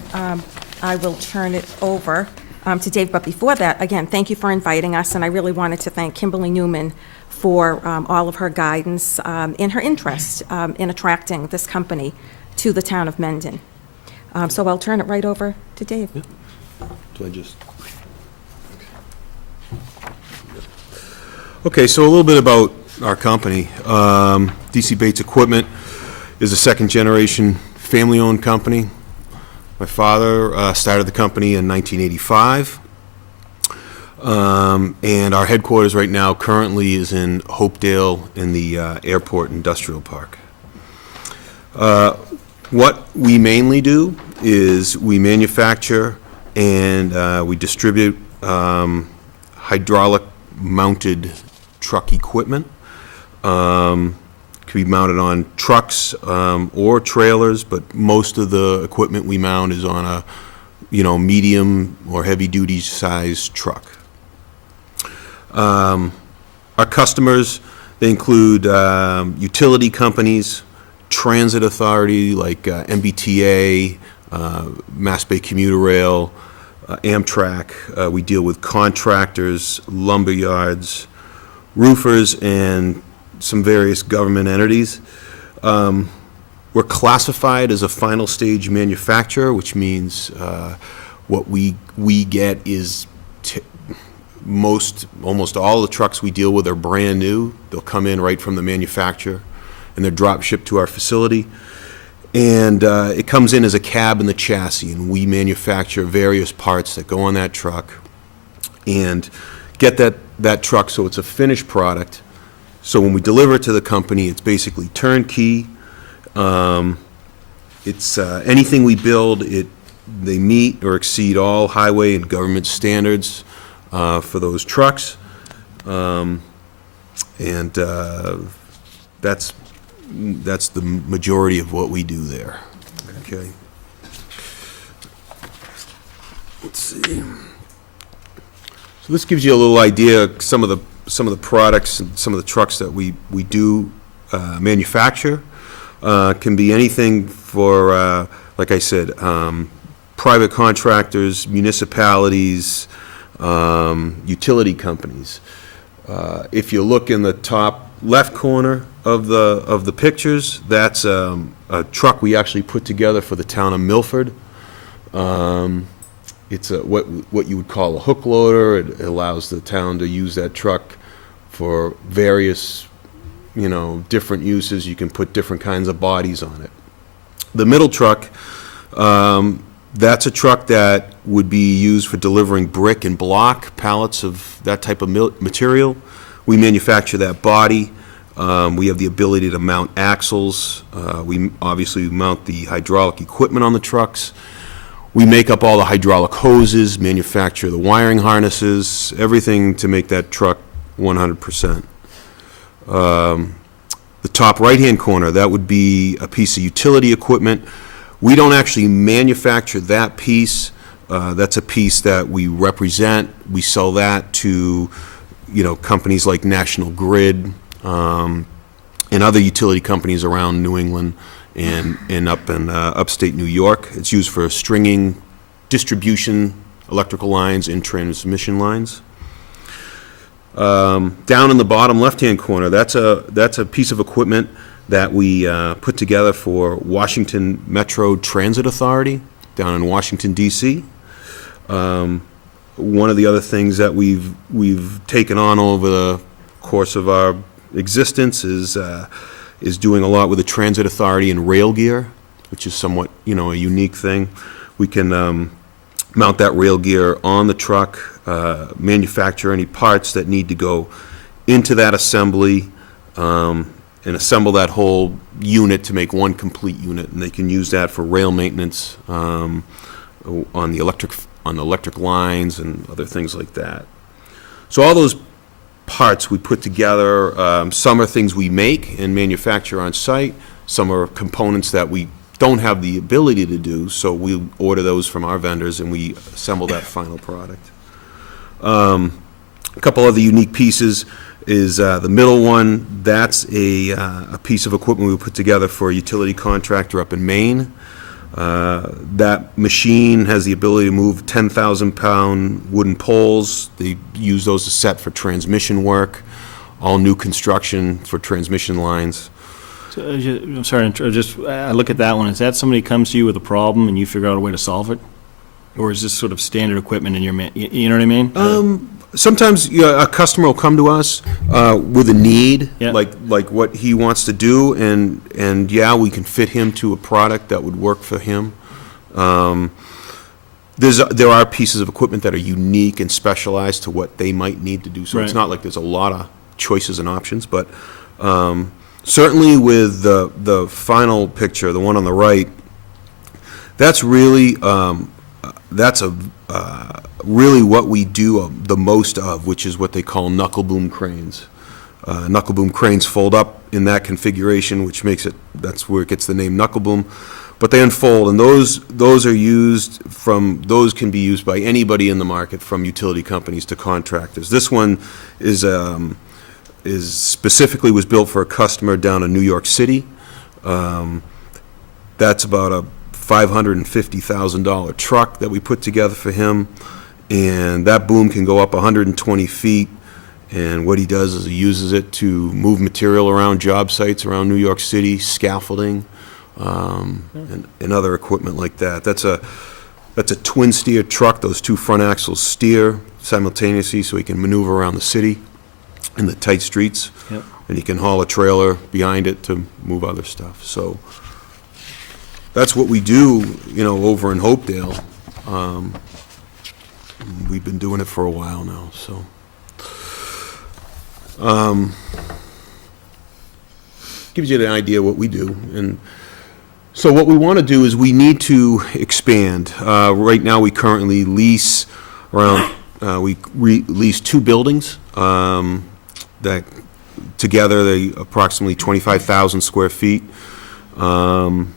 I will turn it over to Dave. But before that, again, thank you for inviting us, and I really wanted to thank Kimberly Newman for all of her guidance and her interest in attracting this company to the town of Mendon. So I'll turn it right over to Dave. Do I just? Okay, so a little bit about our company. DC Bates Equipment is a second-generation family-owned company. My father started the company in 1985. And our headquarters right now currently is in Hopedale in the Airport Industrial Park. What we mainly do is we manufacture and we distribute hydraulic-mounted truck equipment. Can be mounted on trucks or trailers, but most of the equipment we mount is on a, medium or heavy-duty size truck. Our customers, they include utility companies, transit authority like MBTA, Mass Bay Commuter Rail, Amtrak. We deal with contractors, lumber yards, roofers, and some various government entities. We're classified as a final stage manufacturer, which means what we get is almost all the trucks we deal with are brand new. They'll come in right from the manufacturer, and they're drop shipped to our facility. And it comes in as a cab and the chassis, and we manufacture various parts that go on that truck and get that truck so it's a finished product. So when we deliver it to the company, it's basically turnkey. It's anything we build, they meet or exceed all highway and government standards for those trucks. That's the majority of what we do there. Okay. Let's see. So this gives you a little idea of some of the products and some of the trucks that we do manufacture. Can be anything for, like I said, private contractors, municipalities, utility companies. If you look in the top left corner of the pictures, that's a truck we actually put together for the town of Milford. It's what you would call a hook loader. It allows the town to use that truck for various, different uses. You can put different kinds of bodies on it. The middle truck, that's a truck that would be used for delivering brick and block, pallets of that type of material. We manufacture that body. We have the ability to mount axles. We obviously mount the hydraulic equipment on the trucks. We make up all the hydraulic hoses, manufacture the wiring harnesses, everything to make that truck 100%. The top right-hand corner, that would be a piece of utility equipment. We don't actually manufacture that piece. That's a piece that we represent. We sell that to, companies like National Grid and other utility companies around New England and up in upstate New York. It's used for stringing distribution electrical lines and transmission lines. Down in the bottom left-hand corner, that's a piece of equipment that we put together for Washington Metro Transit Authority down in Washington, D.C. One of the other things that we've taken on over the course of our existence is doing a lot with the Transit Authority and rail gear, which is somewhat, a unique thing. We can mount that rail gear on the truck, manufacture any parts that need to go into that assembly, and assemble that whole unit to make one complete unit. And they can use that for rail maintenance on the electric lines and other things like that. So all those parts we put together, some are things we make and manufacture on site, some are components that we don't have the ability to do, so we order those from our vendors and we assemble that final product. A couple other unique pieces is the middle one. That's a piece of equipment we put together for a utility contractor up in Maine. That machine has the ability to move 10,000-pound wooden poles. They use those to set for transmission work, all new construction for transmission lines. So, I'm sorry, I look at that one. Is that somebody comes to you with a problem and you figure out a way to solve it? Or is this sort of standard equipment in your, you know what I mean? Sometimes a customer will come to us with a need, Yeah. like what he wants to do, and we can fit him to a product that would work for him. There are pieces of equipment that are unique and specialized to what they might need to do, so it's Right. not like there's a lot of choices and options, but certainly with the final picture, the one on the right, that's really really what we do the most of, which is what they call knuckle boom cranes. Knuckle boom cranes fold up in that configuration, which makes it, that's where it gets the name knuckle boom. But they unfold, and those can be used by anybody in the market, from utility companies to contractors. This one is specifically was built for a customer down in New York City. That's about a $550,000 truck that we put together for him, and that boom can go up 120 feet. And what he does is he uses it to move material around job sites around New York City, scaffolding, and other equipment like that. That's a twin steer truck. Those two front axles steer simultaneously, so he can maneuver around the city in the tight streets. Yep. And he can haul a trailer behind it to move other stuff. So that's what we do, over in Hopedale. We've been doing it for a while now, so. Gives you an idea what we do. And so what we want to do is we need to expand. Right now, we currently lease lease 2 buildings that together they approximately 25,000 square feet. And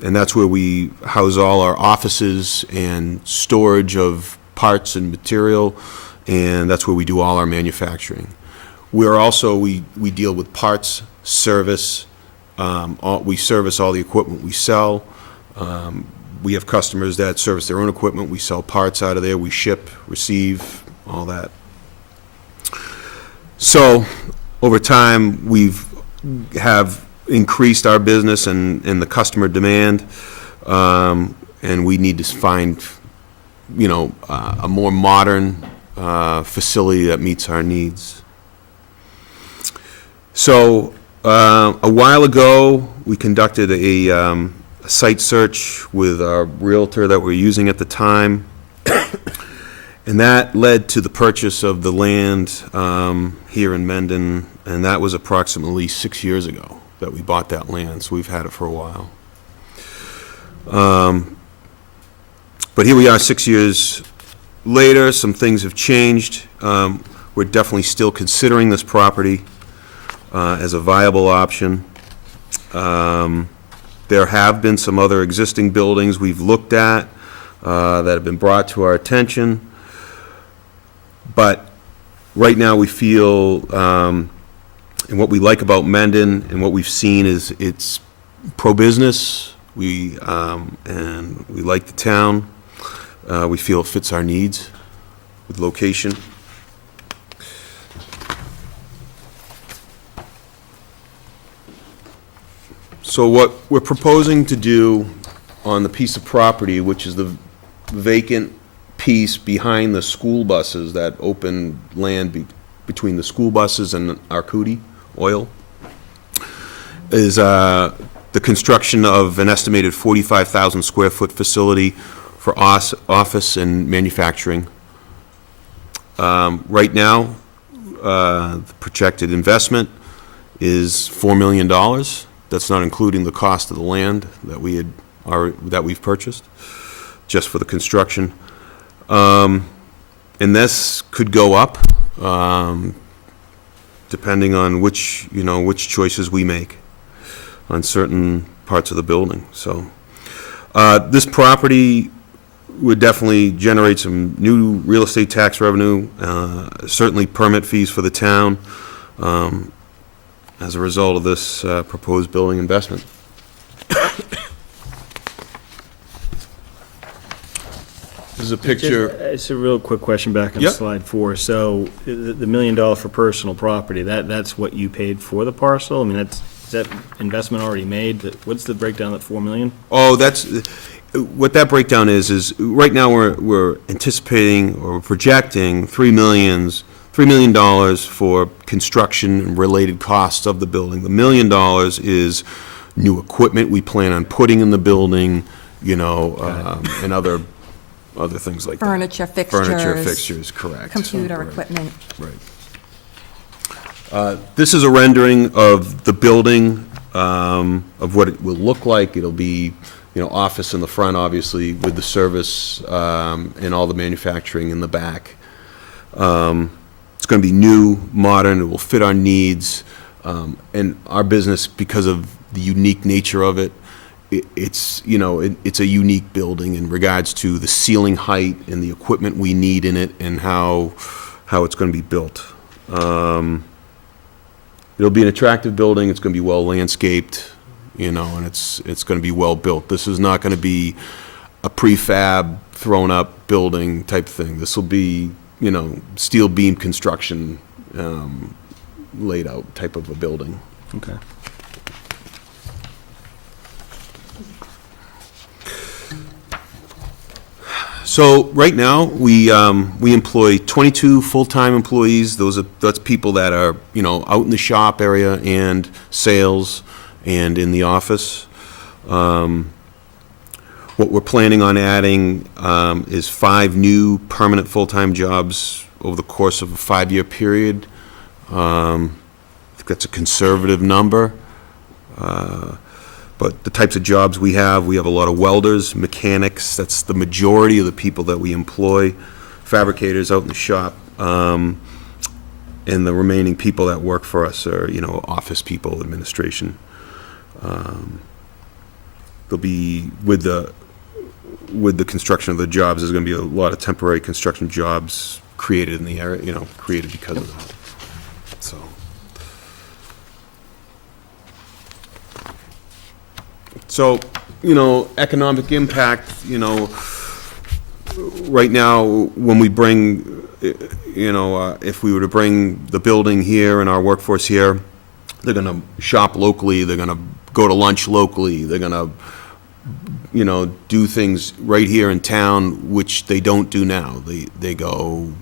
that's where we house all our offices and storage of parts and material, and that's where we do all our manufacturing. We're also, we deal with parts, service, we service all the equipment we sell. We have customers that service their own equipment, we sell parts out of there, we ship, receive, all that. So, over time, have increased our business and the customer demand, and we need to find, a more modern facility that meets our needs. So, a while ago, we conducted a site search with our realtor that we're using at the time, and that led to the purchase of the land here in Mendon, and that was approximately 6 years ago that we bought that land, so we've had it for a while. But here we are 6 years later, some things have changed. We're definitely still considering this property as a viable option. There have been some other existing buildings we've looked at that have been brought to our attention. But right now we feel, and what we like about Mendon and what we've seen is it's pro-business. And we like the town. We feel it fits our needs with location. So what we're proposing to do on the piece of property, which is the vacant piece behind the school buses, that open land between the school buses and Arcudi Oil, is the construction of an estimated 45,000 square foot facility for office and manufacturing. Right now, the projected investment is $4 million. That's not including the cost of the land that we've purchased, just for the construction. And this could go up, depending on which choices we make on certain parts of the building. So, this property would definitely generate some new real estate tax revenue, certainly permit fees for the town, as a result of this proposed building investment. This is a picture. It's a real quick question back on Yep. slide 4. So the $1 million for personal property, that's what you paid for the parcel? I mean, is that investment already made? What's the breakdown of that $4 million? Oh, what that breakdown is right now we're anticipating or projecting $3 million for construction and related costs of the building. The $1 million is new equipment we plan on putting in the building, and other things like that. Furniture, fixtures. Furniture, fixtures, correct. Computer Right. equipment. Right. This is a rendering of the building, of what it will look like. It'll be, office in the front, obviously, with the service, and all the manufacturing in the back. It's going to be new, modern, it will fit our needs, and our business, because of the unique nature of it, it's a unique building in regards to the ceiling height and the equipment we need in it and how it's going to be built. it'll be an attractive building, it's gonna be well landscaped, you know, and it's gonna be well built. This is not gonna be a prefab, thrown up building type thing. This will be, you know, steel beam construction, laid out type of a building. Okay. So right now, we employ 22 full-time employees. That's people that are, you know, out in the shop area and sales and in the office. What we're planning on adding is 5 new permanent full-time jobs over the course of a 5-year period. I think that's a conservative number. But the types of jobs we have a lot of welders, mechanics, that's the majority of the people that we employ, fabricators out in the shop, and the remaining people that work for us are, you know, office people, administration. There'll be, with the construction of the jobs, there's gonna be a lot of temporary construction jobs created in the area, you know, created because of that, so. So, you know, economic impact, you know, right now, when we bring, you know, if we were to bring the building here and our workforce here, they're gonna shop locally, they're gonna go to lunch locally, they're gonna, you know, do things right here in town, which they don't do now. They go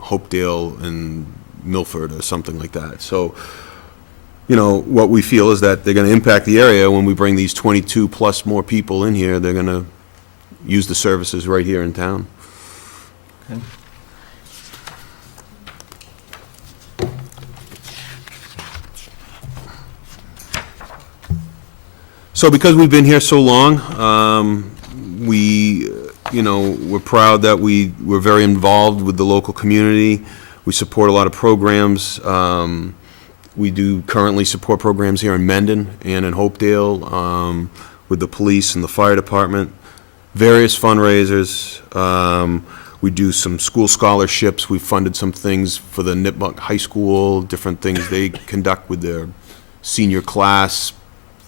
Hopedale and Milford or something like that. So, you know, what we feel is that they're going to impact the area when we bring these 22 plus more people in here. They're going to use the services right here in town. Okay. So because we've been here so long, you know, we're proud that we're very involved with the local community. We support a lot of programs. We do currently support programs here in Mendon and in Hopedale, with the police and the fire department, various fundraisers. We do some school scholarships. We've funded some things for the Nipmuc High School, different things they conduct with their senior class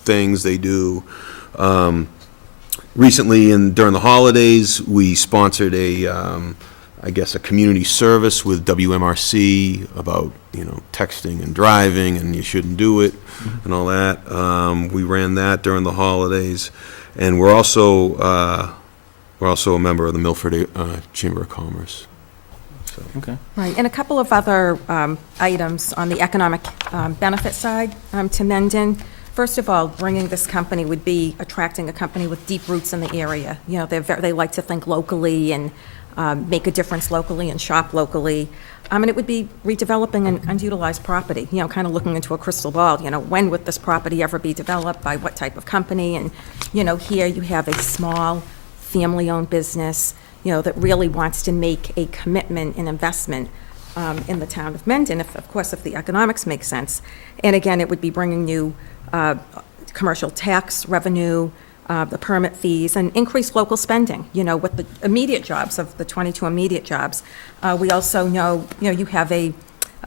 things they do. Recently, during the holidays, we sponsored I guess, a community service with WMRC about, you know, texting and driving, and you shouldn't do it, and all that. We ran that during the holidays, and we're also a member of the Milford Chamber of Commerce. So. Okay. Right, and a couple of other items on the economic benefit side to Mendon. First of all, bringing this company would be attracting a company with deep roots in the area. You know, they like to think locally and make a difference locally and shop locally. And it would be redeveloping an unutilized property, you know, kind of looking into a crystal ball. You know, when would this property ever be developed, by what type of company? And, you know, here you have a small, family-owned business, you know, that really wants to make a commitment and investment in the town of Mendon, of course, if the economics make sense. And again, it would be bringing new commercial tax revenue, the permit fees, and increased local spending, you know, with the immediate jobs of the 22 immediate jobs. We also know, you know, you have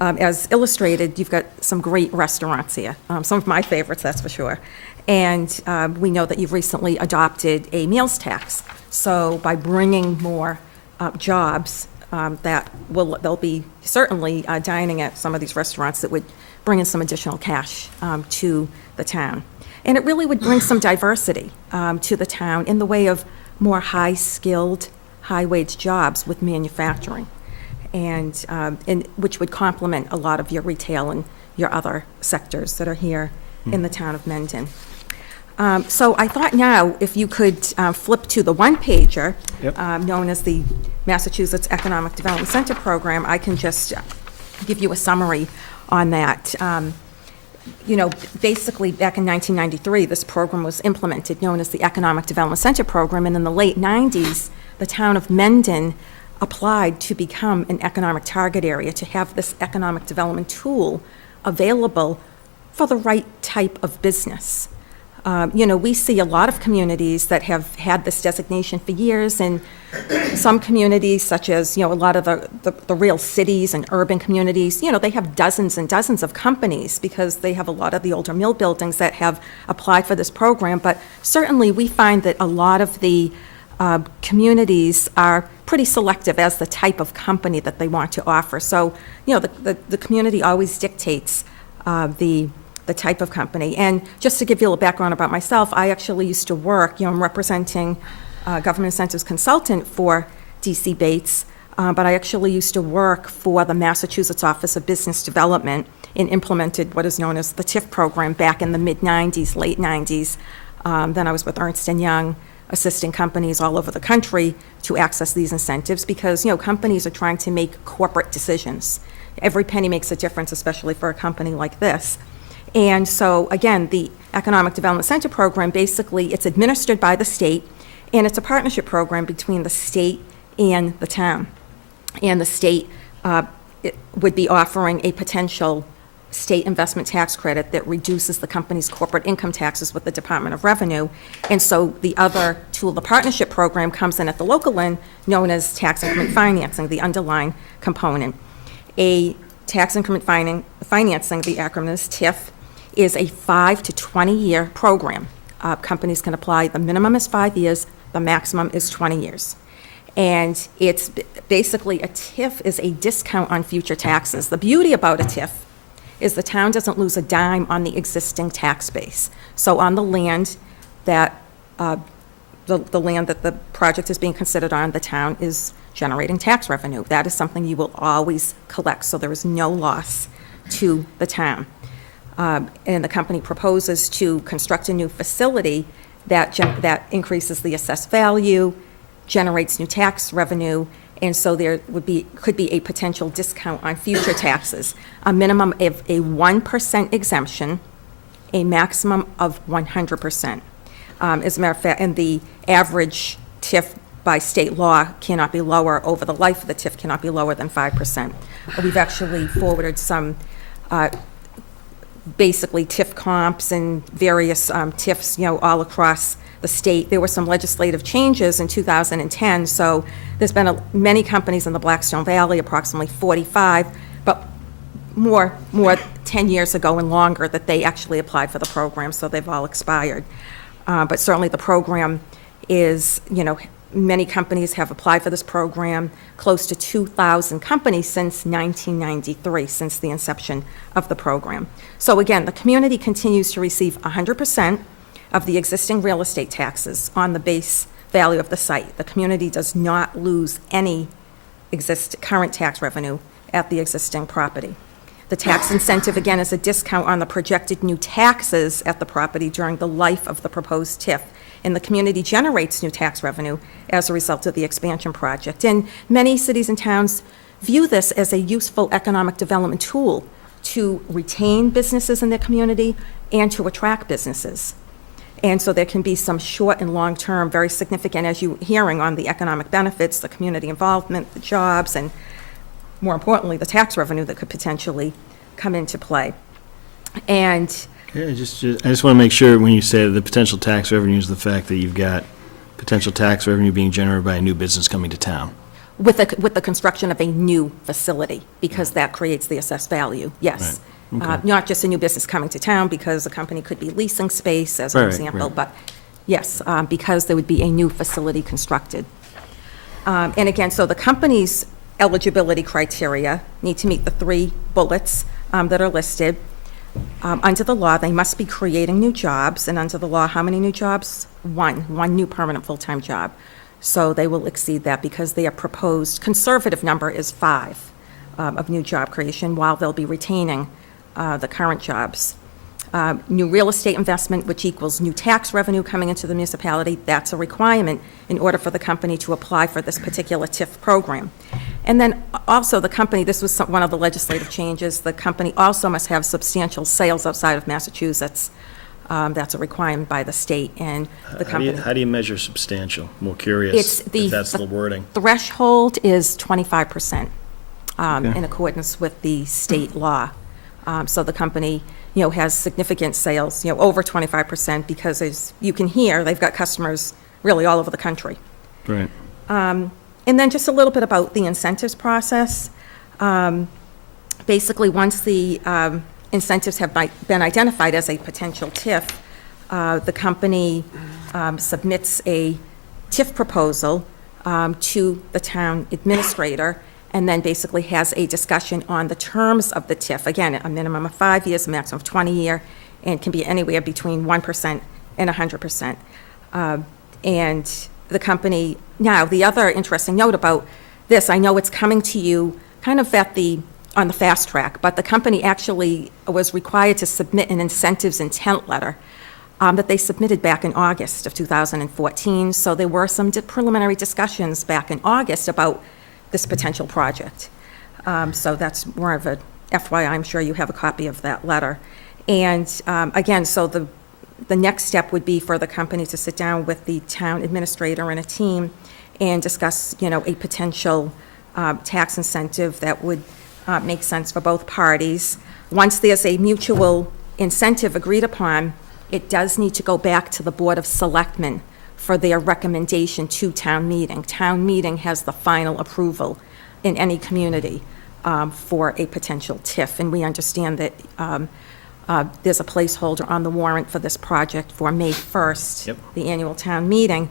as illustrated, you've got some great restaurants here, some of my favorites, that's for sure. And we know that you've recently adopted a meals tax. So by bringing more jobs, they'll be certainly dining at some of these restaurants that would bring in some additional cash to the town. And it really would bring some diversity to the town in the way of more high-skilled, high-wage jobs with manufacturing, and which would complement a lot of your retail and your other sectors that are here in the town of Mendon. So I thought now, if you could flip to the one-pager, known as the Massachusetts Economic Development Center Program, I can just give you a summary on that. You know, basically, back in 1993, this program was implemented, known as the Economic Development Center Program, and in the late 90s, the town of Mendon applied to become an economic target area, to have this economic development tool available for the right type of business. We see a lot of communities that have had this designation for years, and some communities, such as, a lot of the real cities and urban communities, they have dozens and dozens of companies because they have a lot of the older mill buildings that have applied for this program. But certainly, we find that a lot of the communities are pretty selective as the type of company that they want to offer. So, the community always dictates the type of company. And just to give you a little background about myself, I actually used to work, I'm representing government incentives consultant for DC Bates, but I actually used to work for the Massachusetts Office of Business Development and implemented what is known as the TIF program back in the mid-'90s, late '90s. Then I was with Ernst & Young, assisting companies all over the country to access these incentives because, companies are trying to make corporate decisions. Every penny makes a difference, especially for a company like this. And so, again, the Economic Development Center program, basically, it's administered by the state, and it's a partnership program between the state and the town. And the state would be offering a potential state investment tax credit that reduces the company's corporate income taxes with the Department of Revenue. And so the other tool, the partnership program, comes in at the local end, known as tax increment financing, the underlying component. A tax increment financing, the acronym is TIF, is a 5 to 20-year program. Companies can apply. The minimum is 5 years. The maximum is 20 years. And it's basically a TIF is a discount on future taxes. The beauty about a TIF is the town doesn't lose a dime on the existing tax base. So on the land that the land that the project is being considered on, the town is generating tax revenue. That is something you will always collect. So there is no loss to the town. And the company proposes to construct a new facility that increases the assessed value, generates new tax revenue, and so there could be a potential discount on future taxes. A minimum of a 1% exemption, a maximum of 100%. As a matter of fact, and the average TIF by state law cannot be lower, over the life of the TIF cannot be lower than 5%. We've actually forwarded some basically TIF comps and various TIFs, all across the state. There were some legislative changes in 2010, so there's been many companies in the Blackstone Valley, approximately 45, but more 10 years ago and longer that they actually applied for the program, so they've all expired. But certainly the program is, many companies have applied for this program, close to 2,000 companies since 1993, since the inception of the program. So again, the community continues to receive 100% of the existing real estate taxes on the base value of the site. The community does not lose any current tax revenue at the existing property. The tax incentive, again, is a discount on the projected new taxes at the property during the life of the proposed TIF. And the community generates new tax revenue as a result of the expansion project. And many cities and towns view this as a useful economic development tool to retain businesses in their community and to attract businesses. And so there can be some short and long-term, very significant, as you're hearing, on the economic benefits, the community involvement, the jobs, and more importantly, the tax revenue that could potentially come into play. And I just want to make sure when you say the potential tax revenue is the fact that you've got potential tax revenue being generated by a new business coming to town. with the construction of a new facility, because that creates the assessed value, yes. Right. Okay. Not just a new business coming to town, because a company could be leasing space, as an Right, example, right. but yes, because there would be a new facility constructed. And again, so the company's eligibility criteria need to meet the 3 bullets that are listed. Under the law, they must be creating new jobs, and under the law, how many new jobs? One new permanent full-time job. So they will exceed that because their proposed conservative number is 5 of new job creation, while they'll be retaining the current jobs. New real estate investment, which equals new tax revenue coming into the municipality, that's a requirement in order for the company to apply for this particular TIF program. And then also the company, this was one of the legislative changes, the company also must have substantial sales outside of Massachusetts. That's a requirement by the state and the company. How do you measure substantial? More curious, if that's the wording. Threshold is 25%, Okay. in accordance with the state law. So the company, has significant sales, over 25%, because as you can hear, they've got customers really all over the country. Right. And then just a little bit about the incentives process. Basically, once the incentives have been identified as a potential TIF, the company submits a TIF proposal to the town administrator, and then basically has a discussion on the terms of the TIF. Again, a minimum of 5 years, a maximum of 20 year, and can be anywhere between 1% and 100%. And the company, now, the other interesting note about this, I know it's coming to you kind of on the fast track, but the company actually was required to submit an incentives intent letter that they submitted back in August of 2014. So there were some preliminary discussions back in August about this potential project. So that's more of a FYI, I'm sure you have a copy of that letter. And again, so the next step would be for the company to sit down with the town administrator and a team and discuss, a potential tax incentive that would make sense for both parties. Once there's a mutual incentive agreed upon, it does need to go back to the Board of Selectmen for their recommendation to town meeting. Town meeting has the final approval in any community for a potential TIF, and we understand that there's a placeholder on the warrant for this project for May 1st, Yep. the annual town meeting.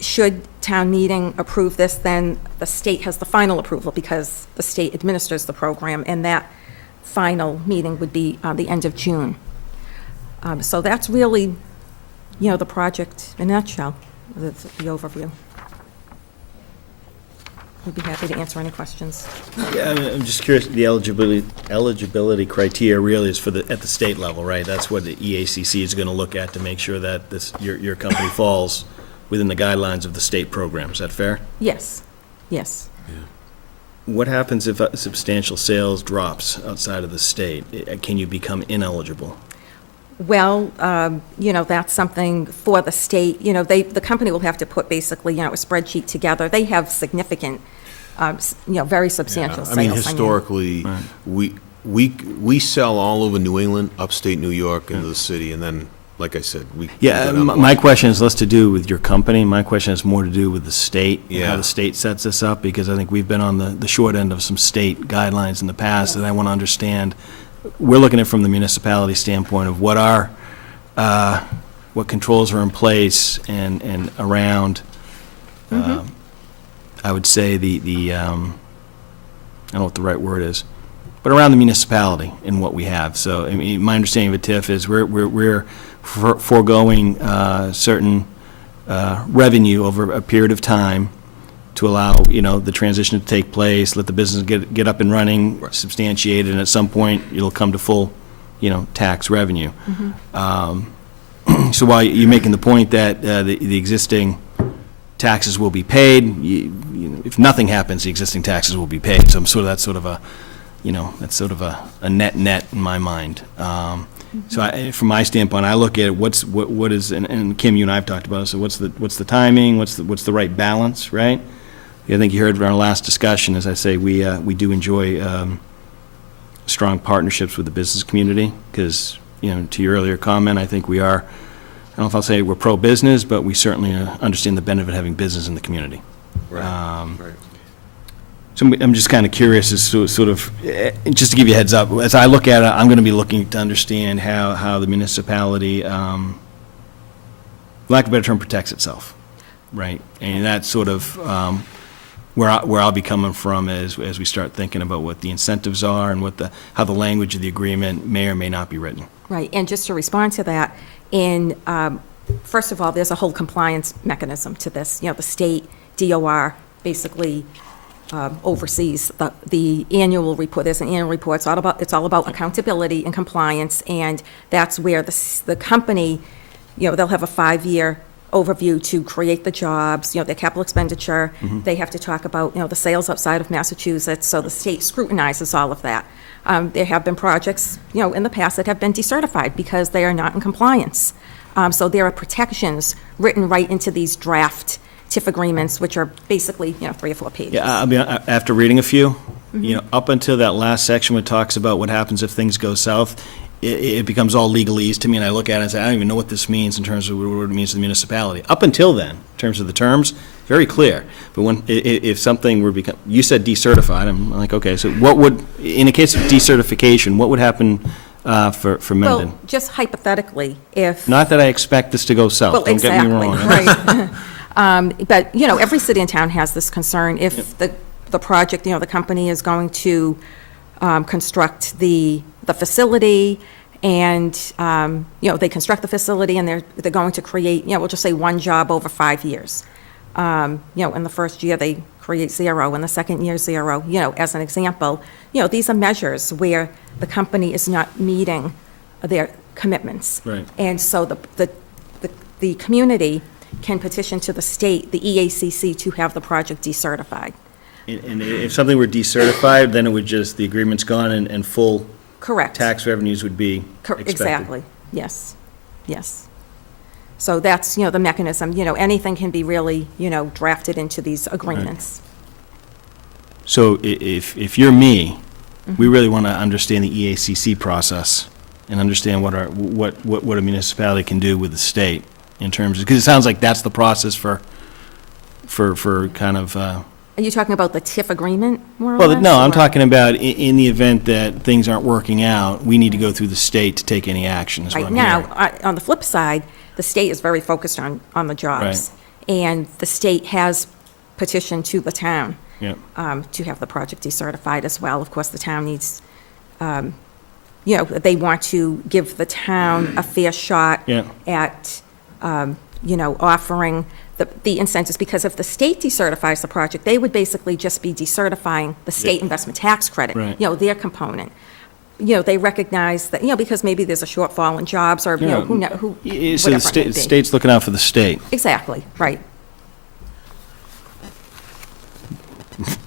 Should town meeting approve this, then the state has the final approval because the state administers the program, and that final meeting would be the end of June. So that's really, the project in a nutshell, the overview. We'd be happy to answer any questions. Yeah, I'm just curious, the eligibility criteria really is at the state level, right? That's what the EACC is going to look at to make sure that your company falls within the guidelines of the state program. Is that fair? Yes, yes. What happens if substantial sales drops outside of the state? Can you become ineligible? Well, that's something for the state, the company will have to put basically, a spreadsheet together. They have significant, very substantial sales. I mean, historically, we sell all over New England, upstate New York, into the city, and then, like I said, we. Yeah, my question is less to do with your company. My question is more to do with the state, and how Yeah. the state sets this up, because I think we've been on the short end of some state guidelines in the past, and I want to understand. We're looking at it from the municipality standpoint of what controls are in place and around, I would say I don't know what the right word is, but around the municipality and what we have. So, I mean, my understanding of a TIF is we're foregoing certain revenue over a period of time to allow, the transition to take place, let the business get up and running, substantiated, and at some point, it'll come to full, tax revenue. So while you're making the point that the existing taxes will be paid, if nothing happens, the existing taxes will be paid. So that's sort of a net in my mind. So from my standpoint, I look at what is, and Kim, you and I have talked about it, so what's the timing, what's the right balance, right? I think you heard in our last discussion, as I say, we do enjoy strong partnerships with the business community, because, to your earlier comment, I think we are, I don't know if I'll say we're pro-business, but we certainly understand the benefit of having business in the community. Right. So I'm just kind of curious as to sort of, just to give you a heads up, as I look at it, I'm going to be looking to understand how the municipality, lack of a better term, protects itself, right? And that's sort of where I'll be coming from as we start thinking about what the incentives are and how the language of the agreement may or may not be written. Right, and just to respond to that, first of all, there's a whole compliance mechanism to this. The state DOR basically oversees the annual report. There's an annual report. It's all about accountability and compliance, and that's where the company, they'll have a 5-year overview to create the jobs, their capital expenditure. They have to talk about, the sales outside of Massachusetts, so the state scrutinizes all of that. There have been projects, in the past that have been decertified because they are not in compliance. So there are protections written right into these draft TIF agreements, which are basically, 3 or 4 pages. Yeah, after reading a few, up until that last section where it talks about what happens if things go south, it becomes all legalese to me, and I look at it and say, I don't even know what this means in terms of what it means to the municipality. Up until then, in terms of the terms, very clear. But when, if something were become, you said decertified, I'm like, okay, so what would, in a case of decertification, what would happen for Mendon? Well, just hypothetically, if. Not that I expect this to go south, Well, don't get me wrong. exactly, right. But, every city and town has this concern. If the project, the company is going to construct the facility, and, they construct the facility, and they're going to create, we'll just say 1 job over 5 years. In the first year, they create 0, in the second year, 0, as an example. These are measures where the company is not meeting their commitments. Right. And so the community can petition to the state, the EACC, to have the project decertified. And if something were decertified, then it would just, the agreement's gone and full Correct. tax revenues would be expected. Exactly, yes, yes. So that's, the mechanism, anything can be really, drafted into these agreements. So if you're me, we really want to understand the EACC process and understand what a municipality can do with the state in terms of, because it sounds like that's the process for kind of, Are you talking about the TIF agreement, more or well, less? no, I'm or- talking about in the event that things aren't working out, we need to go through the state to take any action, is what Right I'm now, hearing. on the flip side, the state is very focused on the jobs. And the state has petitioned to the town Yeah. to have the project decertified as well. Of course, the town needs, they want to give the town a fair shot Yeah. at, offering the incentives, because if the state decertifies the project, they would basically just be decertifying the state investment tax credit, Right. their component. They recognize that, because maybe there's a shortfall in jobs, or, Yeah. who, So the whatever it may be. state's looking out for the state. Exactly, right.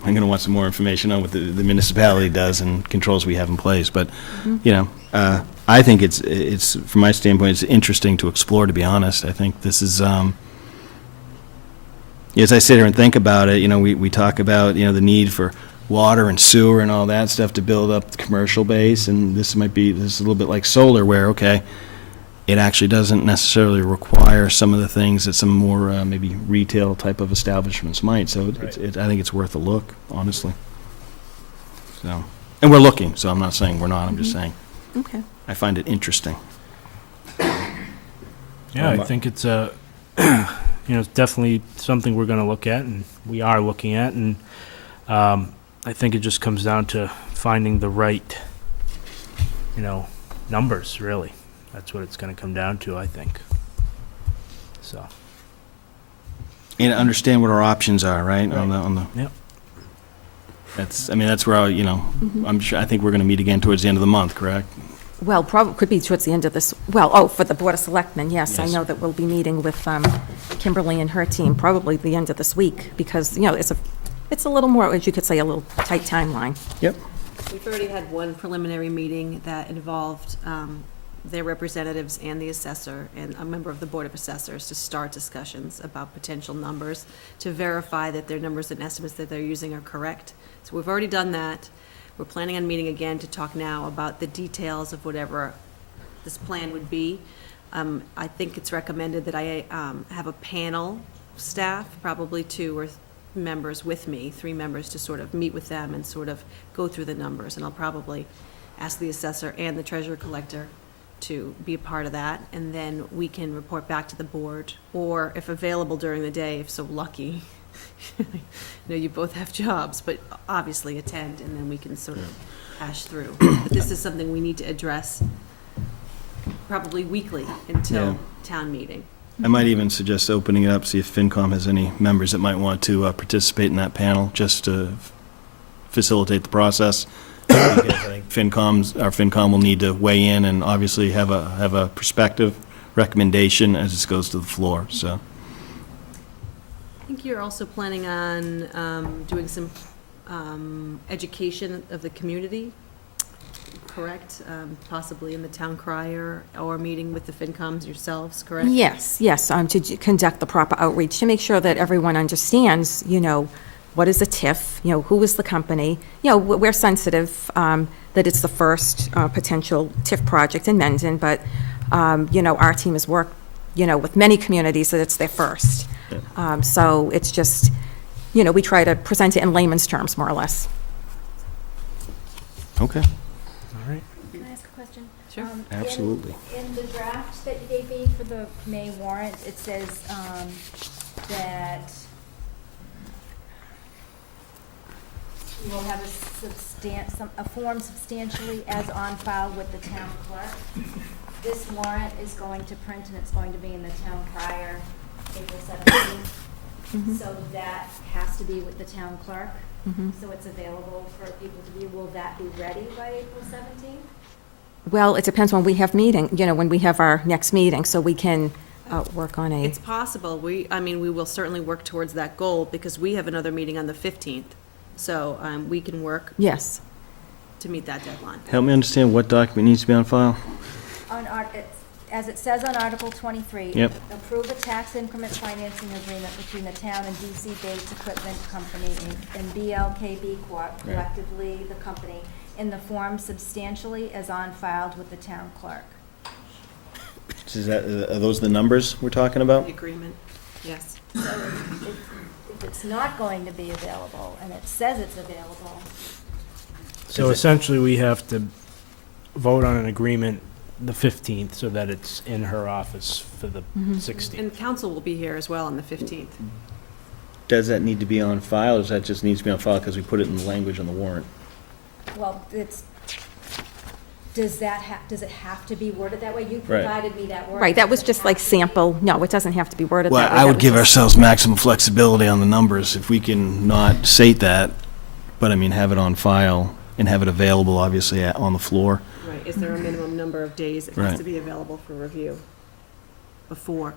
I'm going to want some more information on what the municipality does and controls we have in place, but, I think it's, from my standpoint, it's interesting to explore, to be honest. I think this is, as I sit here and think about it, we talk about, the need for water and sewer and all that stuff to build up the commercial base, and this is a little bit like solar, where, okay, it actually doesn't necessarily require some of the things that some more maybe retail type of establishments might, so I think it's worth a look, honestly. So, and we're looking, so I'm not saying we're not, I'm just saying, Okay. I find it interesting. Yeah, I think it's it's definitely something we're going to look at, and we are looking at, and I think it just comes down to finding the right, numbers, really. That's what it's going to come down to, I think. So. And understand what our options are, right? On the. Yep. That's where I'm sure, I think we're going to meet again towards the end of the month, correct? Well, probably, could be towards the end of this, for the Board of Selectmen, yes. I Yes. know that we'll be meeting with Kimberly and her team probably the end of this week, because, it's a little more, as you could say, a little tight timeline. Yep. We've already had one preliminary meeting that involved their representatives and the assessor and a member of the Board of Assessors to start discussions about potential numbers, to verify that their numbers and estimates that they're using are correct. So we've already done that. We're planning on meeting again to talk now about the details of whatever this plan would be. I think it's recommended that I have a panel staff, probably 2 or 3 members with me, 3 members, to sort of meet with them and sort of go through the numbers. And I'll probably ask the assessor and the treasurer collector to be a part of that, and then we can report back to the board, or if available during the day, if so lucky. You both have jobs, but obviously attend, and then we can sort of hash through. But this is something we need to address probably weekly until Yeah. town meeting. I might even suggest opening it up, see if FinCom has any members that might want to participate in that panel, just to facilitate the process. Because I think our FinCom will need to weigh in and obviously have a perspective, recommendation as this goes to the floor, so. I think you're also planning on doing some education of the community. correct? Possibly in the town crier or meeting with the FinComs yourselves, correct? Yes, conduct the proper outreach, to make sure that everyone understands, what is a TIF, who is the company. We're sensitive that it's the first potential TIF project in Mendon, but, our team has worked, with many communities that it's their first. So it's just, we try to present it in layman's terms, more or less. Okay. All right. Can I ask a question? Sure. Absolutely. In the draft that you gave me for the May warrant, it says that you will have a form substantially as on file with the town clerk. This warrant is going to print and it's going to be in the town crier April 17th. So that has to be with the town clerk. So it's available for people to view. Will that be ready by April 17th? Well, it depends when we have when we have our next meeting, so we can work on a. It's possible. We will certainly work towards that goal because we have another meeting on the 15th. So we can work Yes. to meet that deadline. Help me understand what document needs to be on file? As it says on Article 23. Yep. Approve a tax increment financing agreement between the town and DC Bates Equipment Company and BLKB Corp., collectively the company, in the form substantially as on filed with the town clerk. Are those the numbers we're talking about? The agreement, yes. So if it's not going to be available, and it says it's available, So essentially, we have to vote on an agreement the 15th so that it's in her office for the 16th. And council will be here as well on the 15th. Does that need to be on file, or does that just need to be on file because we put it in the language on the warrant? well, does it have to be worded that way? You provided me that word. Right, that was just like sample. No, it doesn't have to be worded Well, that way. I That would was give just- ourselves maximum flexibility on the numbers if we can not state that, but have it on file and have it available, obviously, on the floor. Right, is there a minimum number of days it has Right. to be available for review before?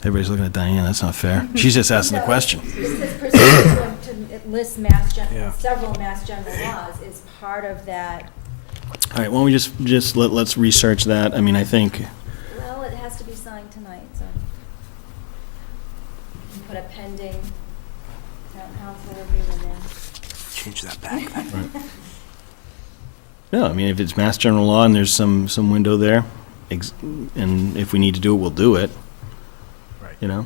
Everybody's looking at Diane, that's not fair. She's just asking the question. This is pursuant to list Yeah. several mass general laws is part of that. All right, why don't we let's research that. I think, Well, it has to be signed tonight, so. You put a pending town council review in there. Change that back. no, if it's mass general law and there's some window there, and if we need to do it, we'll do it. Right.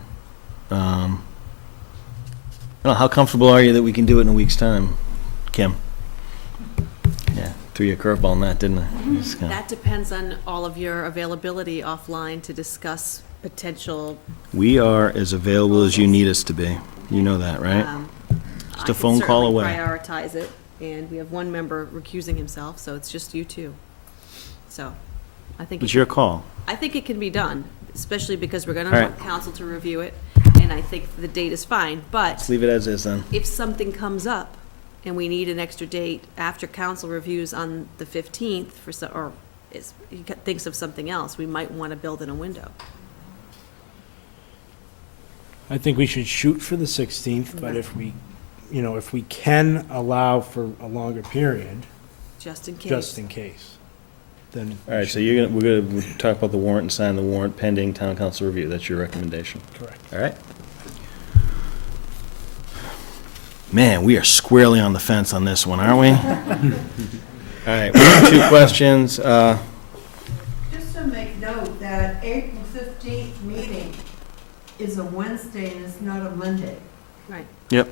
How comfortable are you that we can do it in a week's time, Kim? Yeah, threw you a curveball on that, didn't I? Just kinda- That depends on all of your availability offline to discuss potential. We are as available as you need us to be. You know that, right? Just a phone call away. I can certainly prioritize it, and we have one member recusing himself, so it's just you two. So, I think. It's your call. I think it can be done, especially because we're gonna All want right. council to review it, and I think the date is fine, but Let's leave it as is then. if something comes up and we need an extra date after council reviews on the 15th thinks of something else, we might want to build in a window. I think we should shoot for the 16th, but if we can allow for a longer period, Just in case. just in case, then. All right, so we're gonna talk about the warrant and sign the warrant pending town council review. That's your recommendation. Correct. All right? Man, we are squarely on the fence on this one, aren't we? All right, we have 2 questions. Just to make note that April 15th meeting is a Wednesday and it's not a Monday. Right. Yep.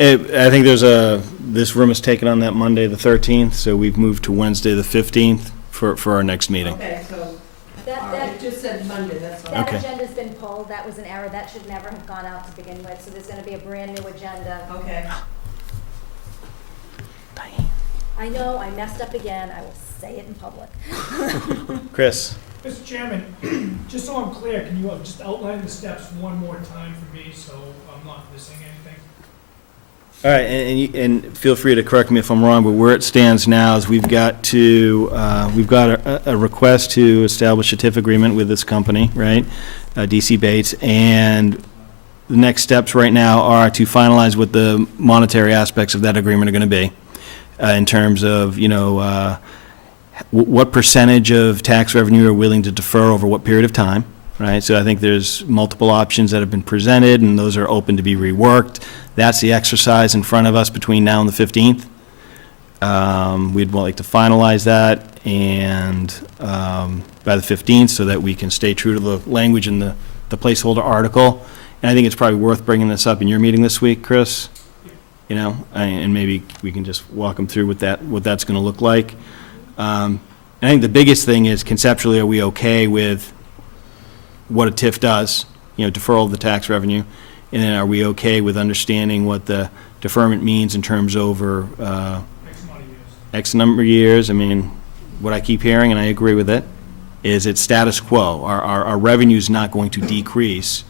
I think this room is taken on that Monday, the 13th, so we've moved to Wednesday, the 15th for our next meeting. Okay, so, all That, right, that, it just said Monday, that's all. that Okay. agenda's been pulled, that was an error, that should never have gone out to begin with, so there's gonna be a brand new agenda. Okay. I know, I messed up again, I will say it in public. Chris? Mr. Chairman, just so I'm clear, can you just outline the steps one more time for me so I'm not missing anything? All right, and feel free to correct me if I'm wrong, but where it stands now is we've got a request to establish a TIF agreement with this company, right? DC Bates, and the next steps right now are to finalize what the monetary aspects of that agreement are going to be, in terms of, what percentage of tax revenue are willing to defer over what period of time, right? So I think there's multiple options that have been presented, and those are open to be reworked. That's the exercise in front of us between now and the 15th. We'd like to finalize that and by the 15th, so that we can stay true to the language in the placeholder article. And I think it's probably worth bringing this up in your meeting this week, Chris. And maybe we can just walk them through what that's going to look like. I think the biggest thing is conceptually, are we okay with what a TIF does, deferral of the tax revenue? And then are we okay with understanding what the deferment means in terms over X number of years? I mean, what I keep hearing, and I agree with it, is it's status quo. Our revenue's not going to decrease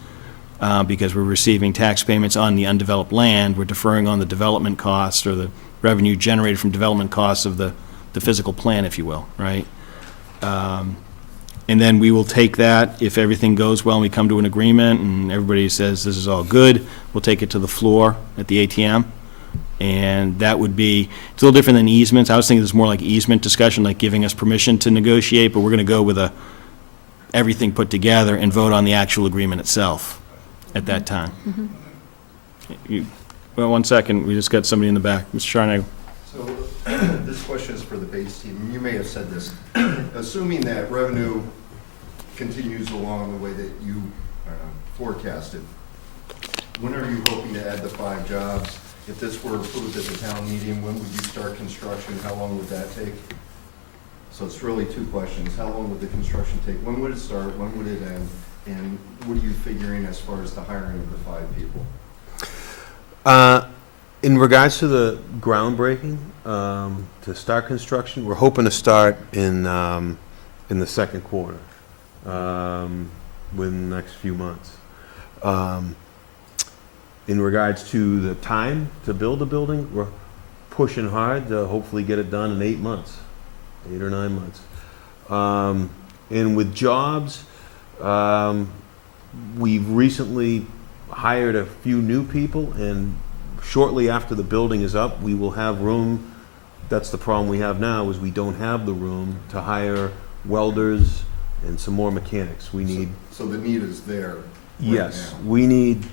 because we're receiving tax payments on the undeveloped land. We're deferring on the development costs, or the revenue generated from development costs of the physical plan, if you will, right? And then we will take that, if everything goes well and we come to an agreement and everybody says this is all good, we'll take it to the floor at the ATM. And that would be, it's a little different than easements. I was thinking it's more like easement discussion, like giving us permission to negotiate, but we're going to go with everything put together and vote on the actual agreement itself at that time. Well, one second, we just got somebody in the back. Mr. Charnay. So this question is for the base team. You may have said this. Assuming that revenue continues along the way that you forecasted, when are you hoping to add the 5 jobs? If this were approved at the town meeting, when would you start construction? How long would that take? So it's really 2 questions. How long would the construction take? When would it start? When would it end? And what are you figuring as far as the hiring of the 5 people? In regards to the groundbreaking, to start construction, we're hoping to start in the second quarter, within the next few months. In regards to the time to build a building, we're pushing hard to hopefully get it done in 8 months, 8 or 9 months. And with jobs, we've recently hired a few new people, and shortly after the building is up, we will have room. That's the problem we have now, is we don't have the room to hire welders and some more mechanics. We need. So the need is there. Yes, right now. we need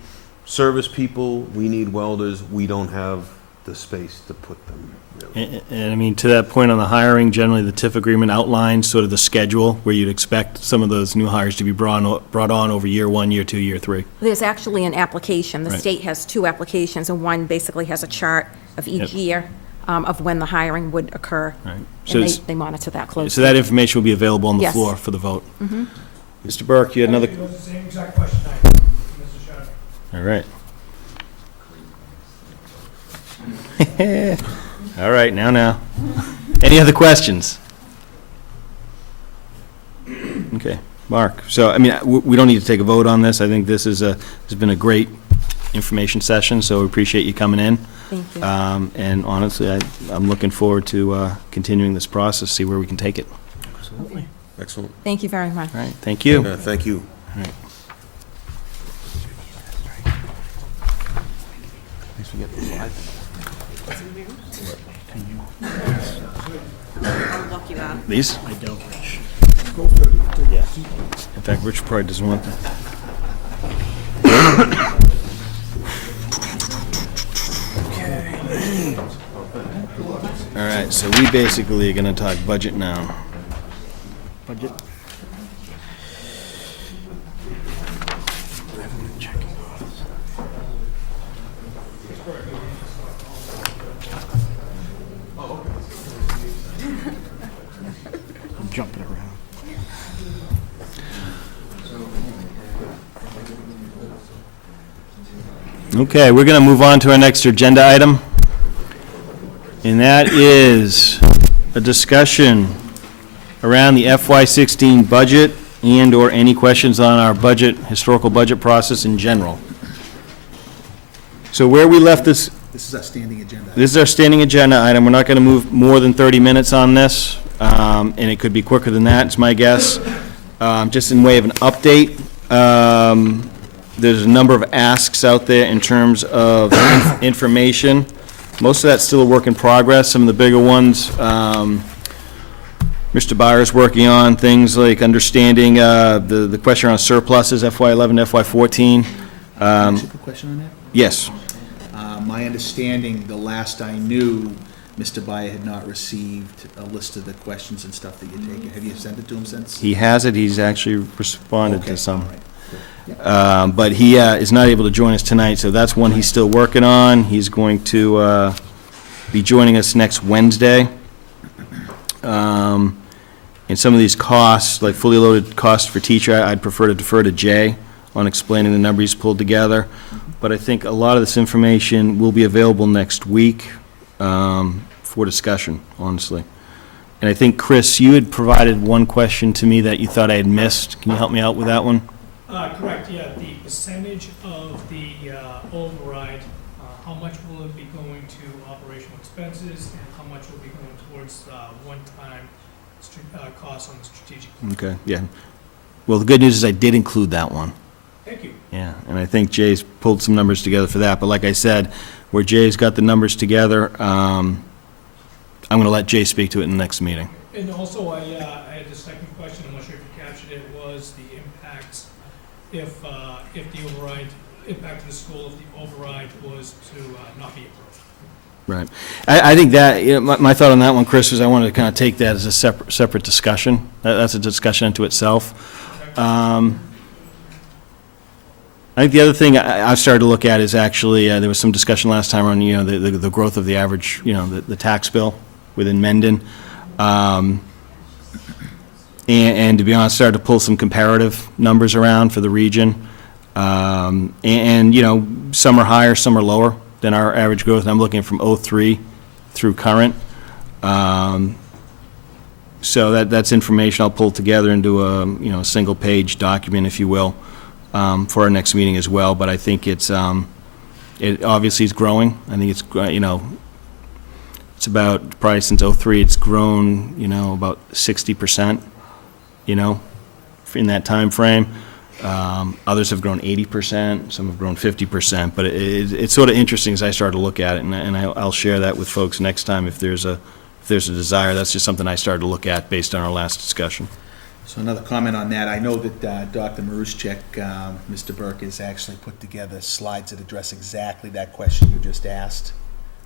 service people, we need welders. We don't have the space to put them. Really. And I mean, to that point on the hiring, generally the TIF agreement outlines sort of the schedule where you'd expect some of those new hires to be brought on over year 1, year 2, year 3. There's actually an application. The Right. state has 2 applications, and one basically has a chart of each year of when the hiring would occur. Right. And they monitor that closely. So that information will be available on the Yes. floor for the vote. Mhm. Mr. Burke, you had another. It was the same exact question I had, Mr. Sharp. All right. All right, now. Any other questions? Okay, Mark. So, I mean, we don't need to take a vote on this. I think this has been a great information session, so we appreciate you coming in. Thank you. And honestly, I'm looking forward to continuing this process, see where we can take it. Absolutely. Excellent. Thank you very much. All right, thank you. Thank you. All right. Thanks for getting the slide. I'll walk you out. These? I don't. Yeah. In fact, Rich probably doesn't want them. All right, so we basically are gonna talk budget now. Budget. I'm jumping around. Okay, we're going to move on to our next agenda item, and that is a discussion around the FY16 budget and/or any questions on our budget, historical budget process in general. So where we left this, This is our standing agenda. this is our standing agenda item. We're not going to move more than 30 minutes on this, and it could be quicker than that, it's my guess. Just in way of an update, There's a number of asks out there in terms of information. Most of that's still a work in progress. Some of the bigger ones, Mr. Byer's working on things like understanding the question around surpluses, FY11, FY14. Actually, quick question on that? Yes. My understanding, the last I knew, Mr. Byer had not received a list of the questions and stuff that you're taking. Have you sent it to him since? He has it. He's actually responded Okay, to some. all right, cool. But he is not able to join us tonight, so that's one he's still working on. He's going to be joining us next Wednesday. And some of these costs, like fully loaded costs for teacher, I'd prefer to defer to Jay on explaining the number he's pulled together. But I think a lot of this information will be available next week for discussion, honestly. And I think, Chris, you had provided one question to me that you thought I had missed. Can you help me out with that one? Correct, yeah, the percentage of the override, how much will it be going to operational expenses, and how much will be going towards one-time costs on the strategic plan? Okay, yeah. Well, the good news is I did include that one. Thank you. Yeah, and I think Jay's pulled some numbers together for that, but like I said, where Jay's got the numbers together, I'm going to let Jay speak to it in the next meeting. And also, I had the second question, I'm not sure if you captured it, was the impacts if the override, impact to the school if the override was to not be approved. Right. I think that, you know, my thought on that one, Chris, is I wanted to kind of take that as a separate discussion. That's a discussion unto itself. I think the other thing I've started to look at is actually, there was some discussion last time on, you know, the growth of the average, you know, the tax bill within Mendon. And to be honest, started to pull some comparative numbers around for the region. And, you know, some are higher, some are lower than our average growth. And I'm looking from '03 through current. So that's information I'll pull together into a, you know, a single-page document, if you will, for our next meeting as well. But I think it obviously is growing. I think it's, you know, it's about, probably since '03, it's grown, you know, about 60%, you know, in that time frame. Others have grown 80%, some have grown 50%, but it's sort of interesting as I started to look at it, and I'll share that with folks next time if there's a desire. That's just something I started to look at based on our last discussion. So another comment on that, I know that Dr. Maruschek, Mr. Burke, has actually put together slides that address exactly that question you just asked.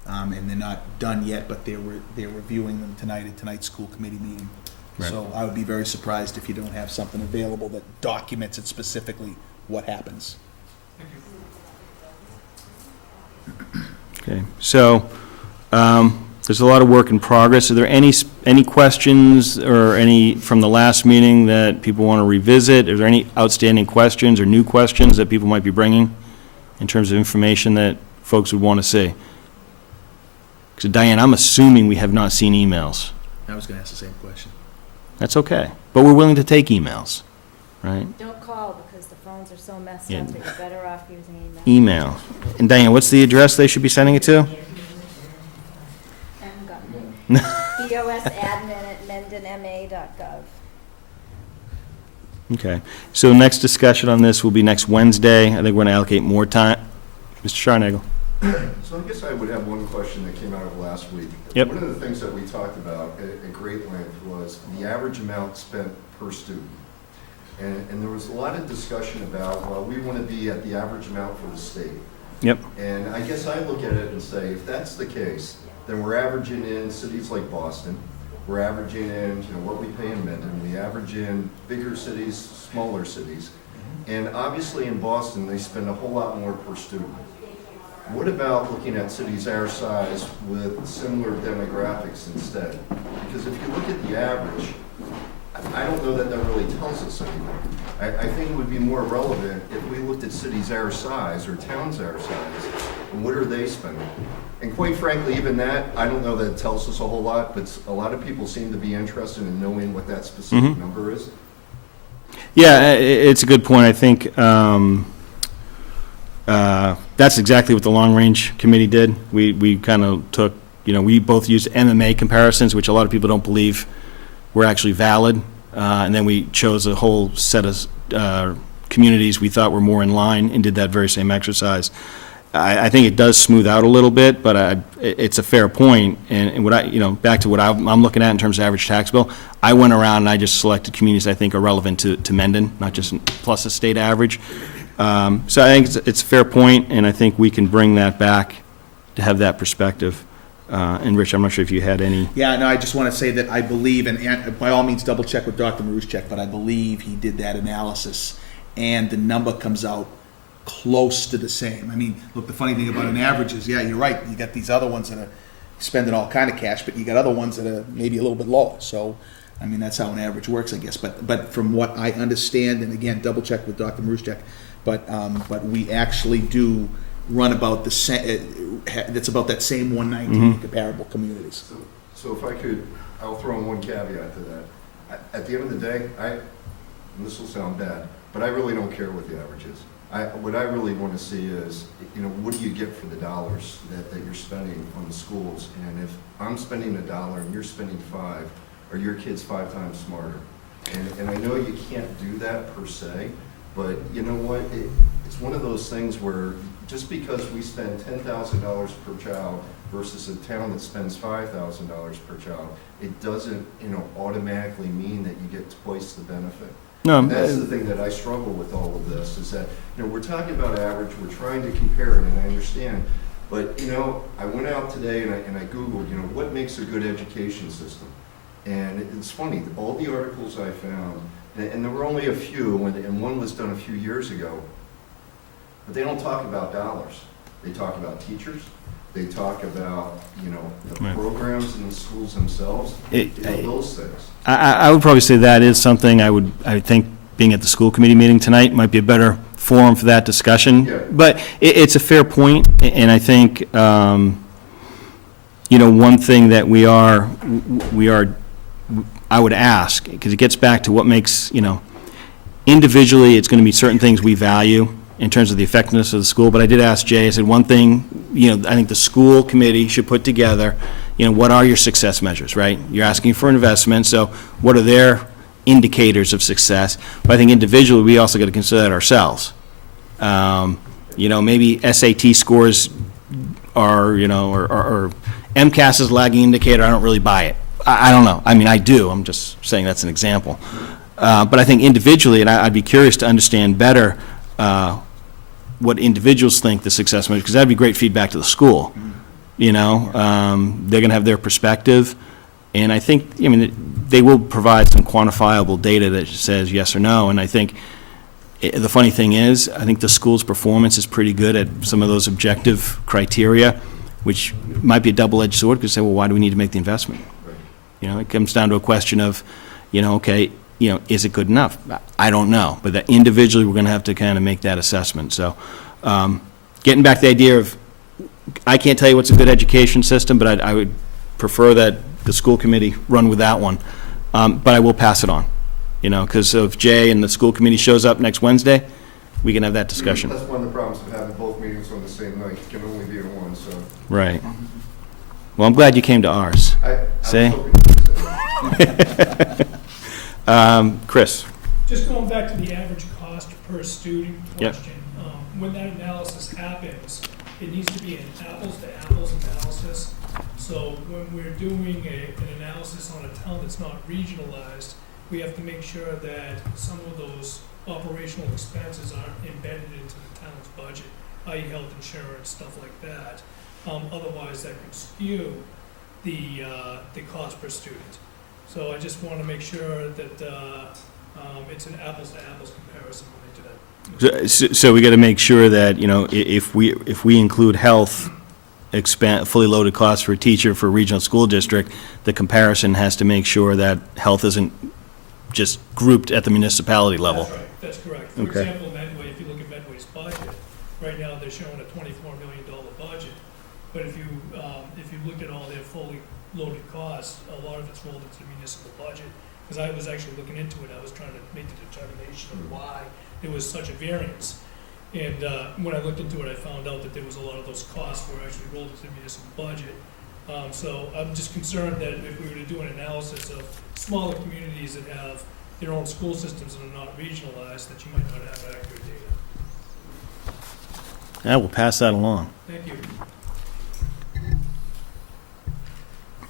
And they're not done yet, but they're reviewing them tonight at tonight's school committee meeting. Right. So I would be very surprised if you don't have something available that documents it specifically what happens. Okay, so there's a lot of work in progress. Are there any questions or any from the last meeting that people want to revisit? Are there any outstanding questions or new questions that people might be bringing in terms of information that folks would want to see? So Diane, I'm assuming we have not seen emails. I was going to ask the same question. That's okay, but we're willing to take emails, right? Don't call because the phones are so messed Yeah. up that you're better off using email. Email. And Diane, what's the address they should be sending it to? BOSadmin@mendonma.gov. Okay, so next discussion on this will be next Wednesday. I think we're going to allocate more time. Mr. Scharnagel. So I guess I would have one question that came out of last week. Yep. One of the things that we talked about at great length was the average amount spent per student. And there was a lot of discussion about, well, we want to be at the average amount for the state. Yep. And I guess I look at it and say, if that's the case, then we're averaging in cities like Boston, we're averaging in, you know, what we pay in Mendon, we average in bigger cities, smaller cities. And obviously in Boston, they spend a whole lot more per student. What about looking at cities our size with similar demographics instead? Because if you look at the average, I don't know that that really tells us anything. I think it would be more relevant if we looked at cities our size or towns our size, and what are they spending? And quite frankly, even that, I don't know that it tells us a whole lot, but a lot of people seem to be interested in knowing what that specific number is. Yeah, it's a good point. I think that's exactly what the long-range committee did. We kind of took, you know, we both used MMA comparisons, which a lot of people don't believe were actually valid, and then we chose a whole set of communities we thought were more in line and did that very same exercise. I think it does smooth out a little bit, but it's a fair point. And what back to what I'm looking at in terms of average tax bill, I went around and I just selected communities I think are relevant to Mendon, not just plus a state average. So I think it's a fair point, and I think we can bring that back to have that perspective. And Rich, I'm not sure if you had any. Yeah, no, I just want to say that I believe, and by all means, double check with Dr. Maruschek, but I believe he did that analysis, and the number comes out close to the same. I mean, look, the funny thing about an average is, yeah, you're right, you got these other ones that are spending all kind of cash, but you got other ones that are maybe a little bit lower. So, I mean, that's how an average works, I guess. But from what I understand, and again, double check with Dr. Maruschek, but we actually do run about the same, that's about that same 119 in comparable communities. So if I could, I'll throw in one caveat to that. At the end of the day, and this will sound bad, but I really don't care what the average is. What I really want to see is, what do you get for the dollars that you're spending on the schools? And if I'm spending $1 and you're spending $5, are your kids 5 times smarter? And I know you can't do that per se, but you know what? It's one of those things where just because we spend $10,000 per child versus a town that spends $5,000 per child, it doesn't, automatically mean that you get twice the benefit. No, that's the thing that I struggle with all of this, is that, we're talking about average, we're trying to compare it, and I understand, but, I went out today and I Googled, what makes a good education system? And it's funny, all the articles I found, and there were only a few, and one was done a few years ago, but they don't talk about dollars. They talk about teachers, they talk about, the Right. programs in the schools themselves, those things. I would probably say that is something I would think being at the school committee meeting tonight might be a better forum for that discussion. Yeah. But it's a fair point, and I think, one thing that we are, I would ask, because it gets back to what makes, individually, it's going to be certain things we value in terms of the effectiveness of the school, but I did ask Jay, I said, one thing, I think the school committee should put together, what are your success measures, right? You're asking for investment, so what are their indicators of success? But I think individually, we also got to consider that ourselves. Maybe SAT scores are, or MCAS is a lagging indicator, I don't really buy it. I don't know, I do, I'm just saying that's an example. But I think individually, and I'd be curious to understand better what individuals think the success measure, because that'd be great feedback to the school. They're going to have their perspective, and I think, they will provide some quantifiable data that says yes or no, and I think the funny thing is, I think the school's performance is pretty good at some of those objective criteria, which might be a double-edged sword, because say, well, why do we need to make the investment? It comes down to a question of, okay, is it good enough? I don't know, but that individually, we're going to have to kind of make that assessment. So, getting back to the idea of, I can't tell you what's a good education system, but I would prefer that the school committee run with that one. But I will pass it on, because if Jay and the school committee shows up next Wednesday, we can have that discussion. That's one of the problems of having both meetings on the same night. It can only be in one, so. Right. Well, I'm glad you came to ours. I See? was hoping to say. Chris? Just going back to the average cost per student Yep. question, when that analysis happens, it needs to be an apples-to-apples analysis. So when we're doing an analysis on a town that's not regionalized, we have to make sure that some of those operational expenses aren't embedded into the town's budget, i.e. health insurance, stuff like that. Otherwise, that could skew the cost per student. So I just want to make sure that it's an apples-to-apples comparison when they do that. So we got to make sure that, if we include health fully loaded costs for a teacher for a regional school district, the comparison has to make sure that health isn't just grouped at the municipality level. That's right, that's correct. For Okay. example, Medway, if you look at Medway's budget, right now they're showing a $24 million budget. But if you looked at all their fully loaded costs, a lot of it's rolled into the municipal budget. Because I was actually looking into it, I was trying to make the determination of why there was such a variance. And when I looked into it, I found out that there was a lot of those costs were actually rolled into the municipal budget. So I'm just concerned that if we were to do an analysis of smaller communities that have their own school systems and are not regionalized, that you might not have accurate Yeah, we'll pass that along. Thank you.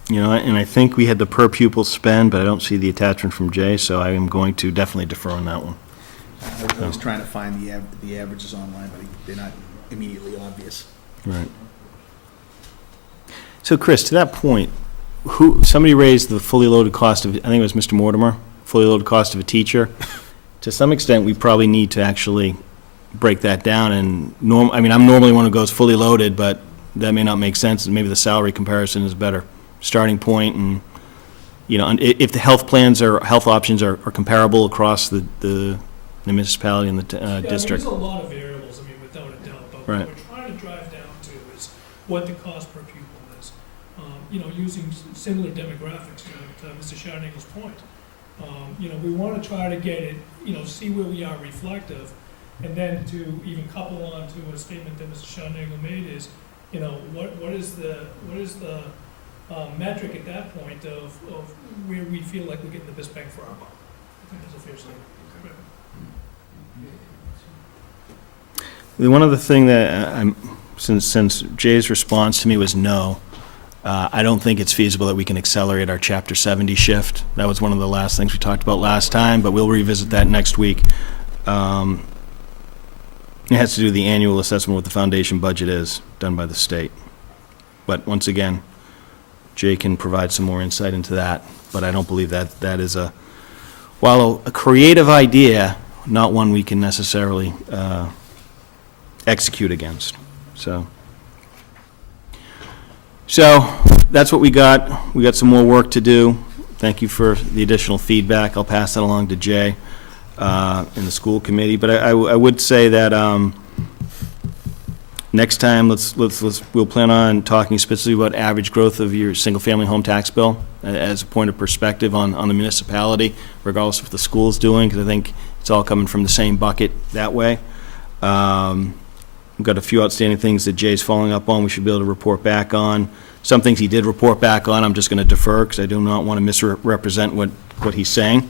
You know, and I think we had the per pupil spend, but I don't see the attachment from Jay, so I am going to definitely defer on that one. I was trying to find the averages online, but they're not immediately obvious. Right. So Chris, to that point, somebody raised the fully loaded cost of, I think it was Mr. Mortimer, fully loaded cost of a teacher. To some extent, we probably need to actually break that down and I'm normally one who goes fully loaded, but that may not make sense, and maybe the salary comparison is a better starting point, and, you know, and if the health plans or health options are comparable across the municipality and the Yeah, district. there's a lot of variables, I mean, without a doubt, but Right. what we're trying to drive down to is what the cost per pupil is. You know, using similar demographics, to Mr. Sharpnagle's point. You know, we want to try to get it, you know, see where we are reflective, and then to even couple on to a statement that Mr. Sharpnagle made is, you know, what is the metric at that point of where we feel like we're getting the best bang for our buck? I think that's a fair statement. The one other thing that since Jay's response to me was no, I don't think it's feasible that we can accelerate our Chapter 70 shift. That was one of the last things we talked about last time, but we'll revisit that next week. It has to do with the annual assessment, what the foundation budget is, done by the state. But once again, Jay can provide some more insight into that, but I don't believe that is while a creative idea, not one we can necessarily execute against. So that's what we got. We got some more work to do. Thank you for the additional feedback. I'll pass that along to Jay in the school committee. But I would say that next time, we'll plan on talking specifically about average growth of your single-family home tax bill as a point of perspective on the municipality, regardless of what the school's doing, because I think it's all coming from the same bucket that way. We've got a few outstanding things that Jay's following up on, we should be able to report back on. Some things he did report back on, I'm just going to defer, because I do not want to misrepresent what he's saying.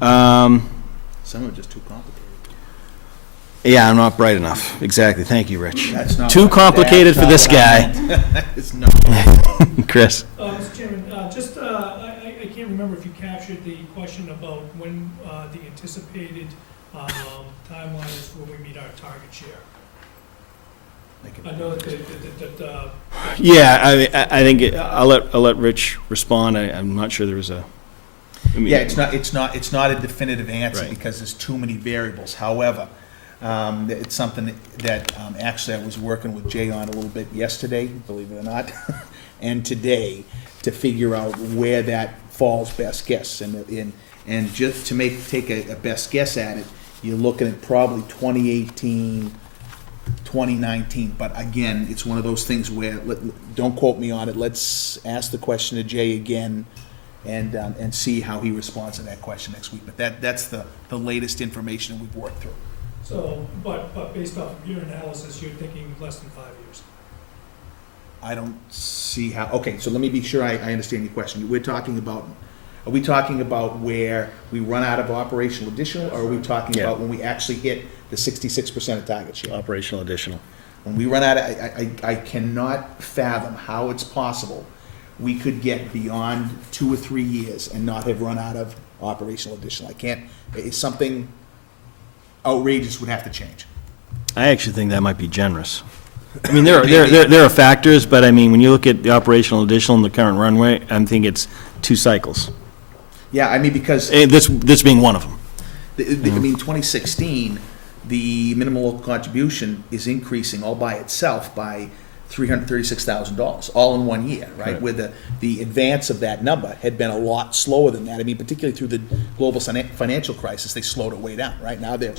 Some are just too complicated. Yeah, I'm not bright enough. Exactly. Thank you, Rich. That's not Too what- complicated that's for this not what I guy. meant. It's not. Chris? Mr. Chairman, I can't remember if you captured the question about when the anticipated timeline is when we meet our target share. I know that, Yeah, I think I'll let Rich respond. I'm not sure there was a. Yeah, it's not a definitive answer Right. because there's too many variables. However, it's something that actually I was working with Jay on a little bit yesterday, believe it or not, and today to figure out where that falls best guess. And just to take a best guess at it, you're looking at probably 2018, 2019. But again, it's one of those things where, don't quote me on it, let's ask the question to Jay again and see how he responds to that question next week. But that's the latest information we've worked through. so, but based off of your analysis, you're thinking less than 5 years. I don't see how, okay, so let me be sure I understand your question. Are we talking about where we run out of operational additional, or are we talking Yeah. about when we actually hit the 66% of target share? Operational additional. When we run out of, I cannot fathom how it's possible we could get beyond 2 or 3 years and not have run out of operational additional. I can't, it's something outrageous would have to change. I actually think that might be generous. I mean, there are factors, but I mean, when you look at the operational additional and the current runway, I think it's 2 cycles. Yeah, I mean, because This being one of them. I mean, 2016, the minimum local contribution is increasing all by itself by $336,000, all in 1 year, right? Right. Where the advance of that number had been a lot slower than that. I mean, particularly through the global financial crisis, they slowed it way down, right? Now they're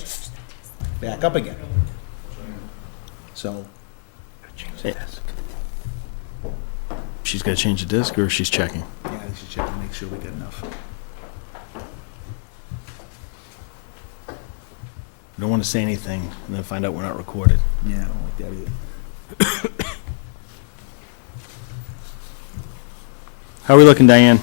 back up again. So, She's got to change the disc, or she's checking? yeah, they should check to make sure we get enough. Don't want to say anything and then find out we're not recorded. Yeah, I don't like that either. How are we looking, Diane?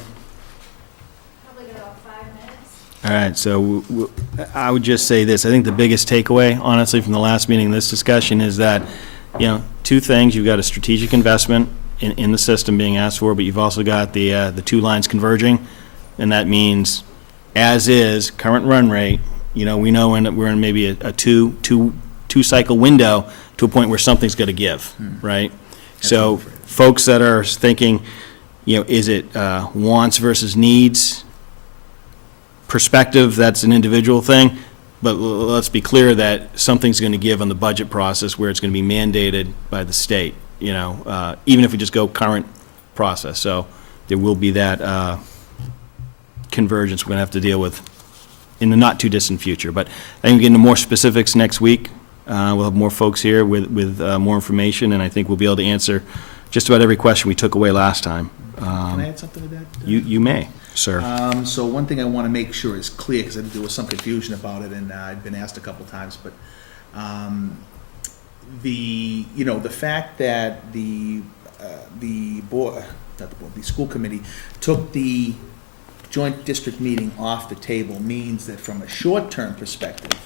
Probably got about 5 minutes. All right, so I would just say this. I think the biggest takeaway, honestly, from the last meeting, this discussion, is that, two things. You've got a strategic investment in the system being asked for, but you've also got the two lines converging, and that means as is, current run rate, we know we're in maybe a two-cycle window to a point where something's going to give, right? So folks that are thinking, is it wants versus needs perspective, that's an individual thing, but let's be clear that something's going to give on the budget process where it's going to be mandated by the state, even if we just go current process. So there will be that convergence we're going to have to deal with in the not-too-distant future. But I think we'll get into more specifics next week. We'll have more folks here with more information, and I think we'll be able to answer just about every question we took away last time. Can I add something to that? You may, sir. So one thing I want to make sure is clear, because there was some confusion about it, and I've been asked a couple times, but the fact that the school committee took the joint district meeting off the table means that from a short-term perspective,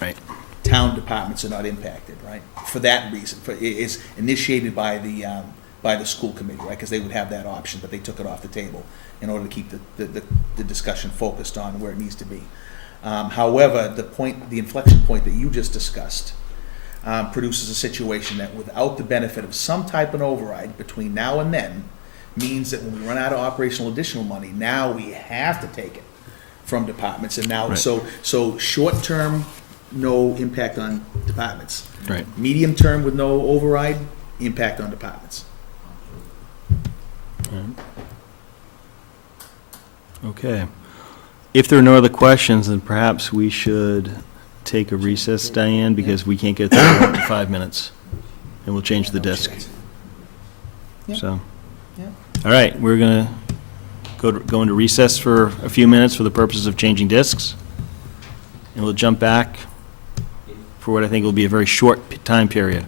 Right. town departments are not impacted, right? For that reason, it's initiated by the school committee, right? Because they would have that option, but they took it off the table in order to keep the discussion focused on where it needs to be. However, the inflection point that you just discussed produces a situation that without the benefit of some type of override between now and then, means that when we run out of operational additional money, now we have to take it from departments. And now, Right. so short-term, no impact on departments. Right. Medium-term with no override, impact on departments. Okay. If there are no other questions, then perhaps we should take a recess, Diane, because we can't get there in 5 minutes. And we'll change the disc. So, all right, we're going to go into recess for a few minutes for the purposes of changing discs. And we'll jump back for what I think will be a very short time period.